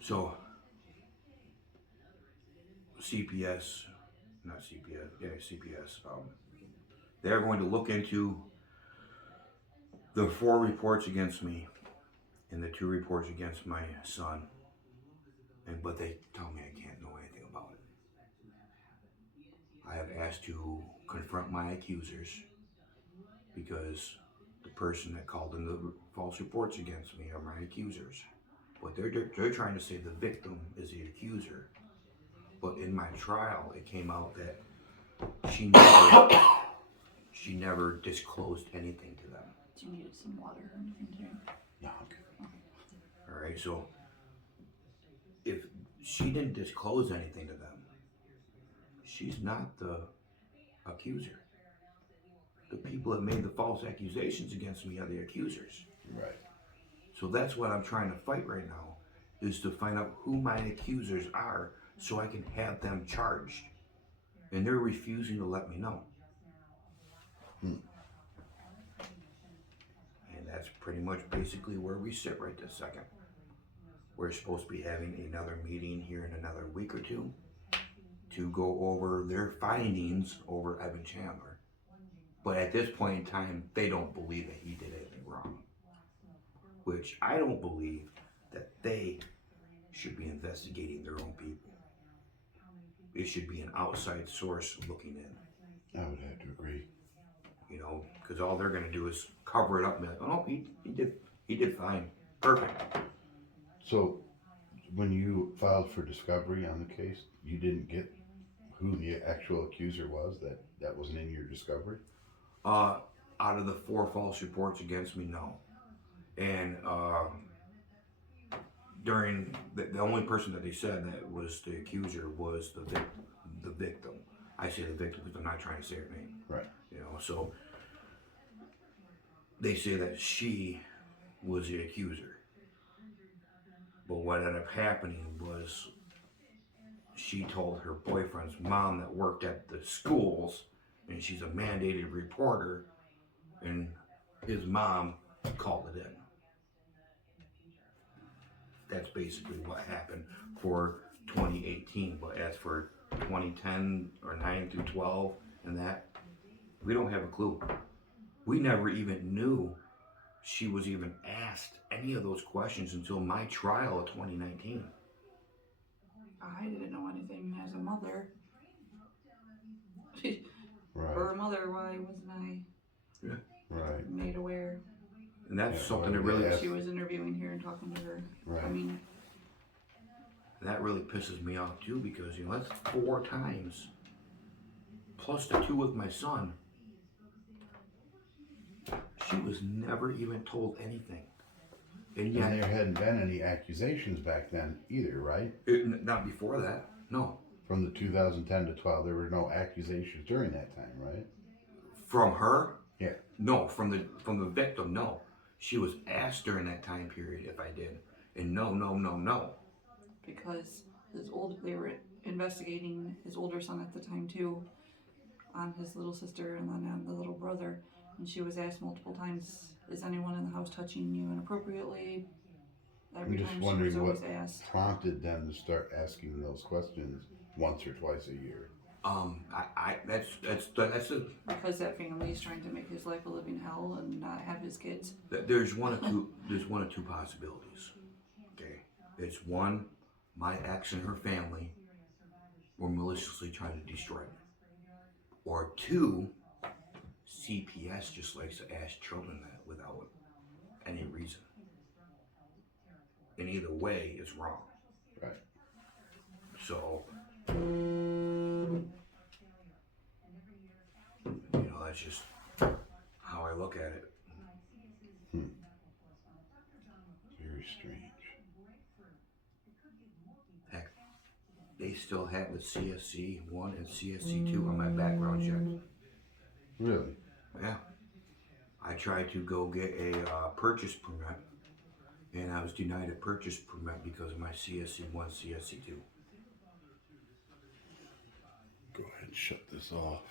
So CPS, not CPS, yeah, CPS. They're going to look into the 4 reports against me and the 2 reports against my son. But they tell me I can't know anything about it. I have asked to confront my accusers because the person that called in the false reports against me are my accusers. But they're trying to say the victim is the accuser. But in my trial, it came out that she never disclosed anything to them. Do you need some water or anything to drink? No, I'm good. All right, so if she didn't disclose anything to them, she's not the accuser. The people that made the false accusations against me are the accusers. Right. So that's what I'm trying to fight right now, is to find out who my accusers are so I can have them charged. And they're refusing to let me know. And that's pretty much basically where we sit right this second. We're supposed to be having another meeting here in another week or 2 to go over their findings over Evan Chandler. But at this point in time, they don't believe that he did anything wrong. Which I don't believe that they should be investigating their own people. It should be an outside source looking in. I would have to agree. You know, because all they're going to do is cover it up and be like, oh no, he did fine, perfect. So, when you filed for discovery on the case, you didn't get who the actual accuser was that wasn't in your discovery? Out of the 4 false reports against me, no. And during the only person that they said that was the accuser was the victim. I say the victim because I'm not trying to say her name. Right. You know, so they say that she was the accuser. But what ended up happening was she told her boyfriend's mom that worked at the schools, and she's a mandated reporter, and his mom called it in. That's basically what happened for 2018. But as for 2010 or 9 through 12 and that, we don't have a clue. We never even knew she was even asked any of those questions until my trial of 2019. I didn't know anything as a mother. Right. For a mother, why wasn't I Right. made aware? And that's Yeah, something that well, really yeah. She was interviewing here and talking to her. Right. I mean, that really pisses me off too, because you know that's 4 times plus the 2 with my son. She was never even told anything, and And yet there hadn't been any accusations back then either, right? not before that. No, From the 2010 to 12, there were no accusations during that time, right? from her. Yeah. No, from the victim. No, she was asked during that time period if I did, and no. because they were investigating his older son at the time too, on his little sister and then on the little brother. And she was asked multiple times, is anyone in the house touching you inappropriately? Every I'm just time she wondering was always what asked. prompted them to start asking those questions once or twice a year. That's a. Because that family is trying to make his life a living hell and not have his kids. There's one of two possibilities. Okay, it's one, my ex and her family were maliciously trying to destroy me, or 2, CPS just likes to ask children that without any reason. And either way is wrong. Right. So, that's just how I look at it. Very strange. Heck, they still have the CSC 1 and CSC 2 on my background check. Really? Yeah. I tried to go get a purchase permit, and I was denied a purchase permit because of my CSC 1, CSC 2. Go ahead and shut this off.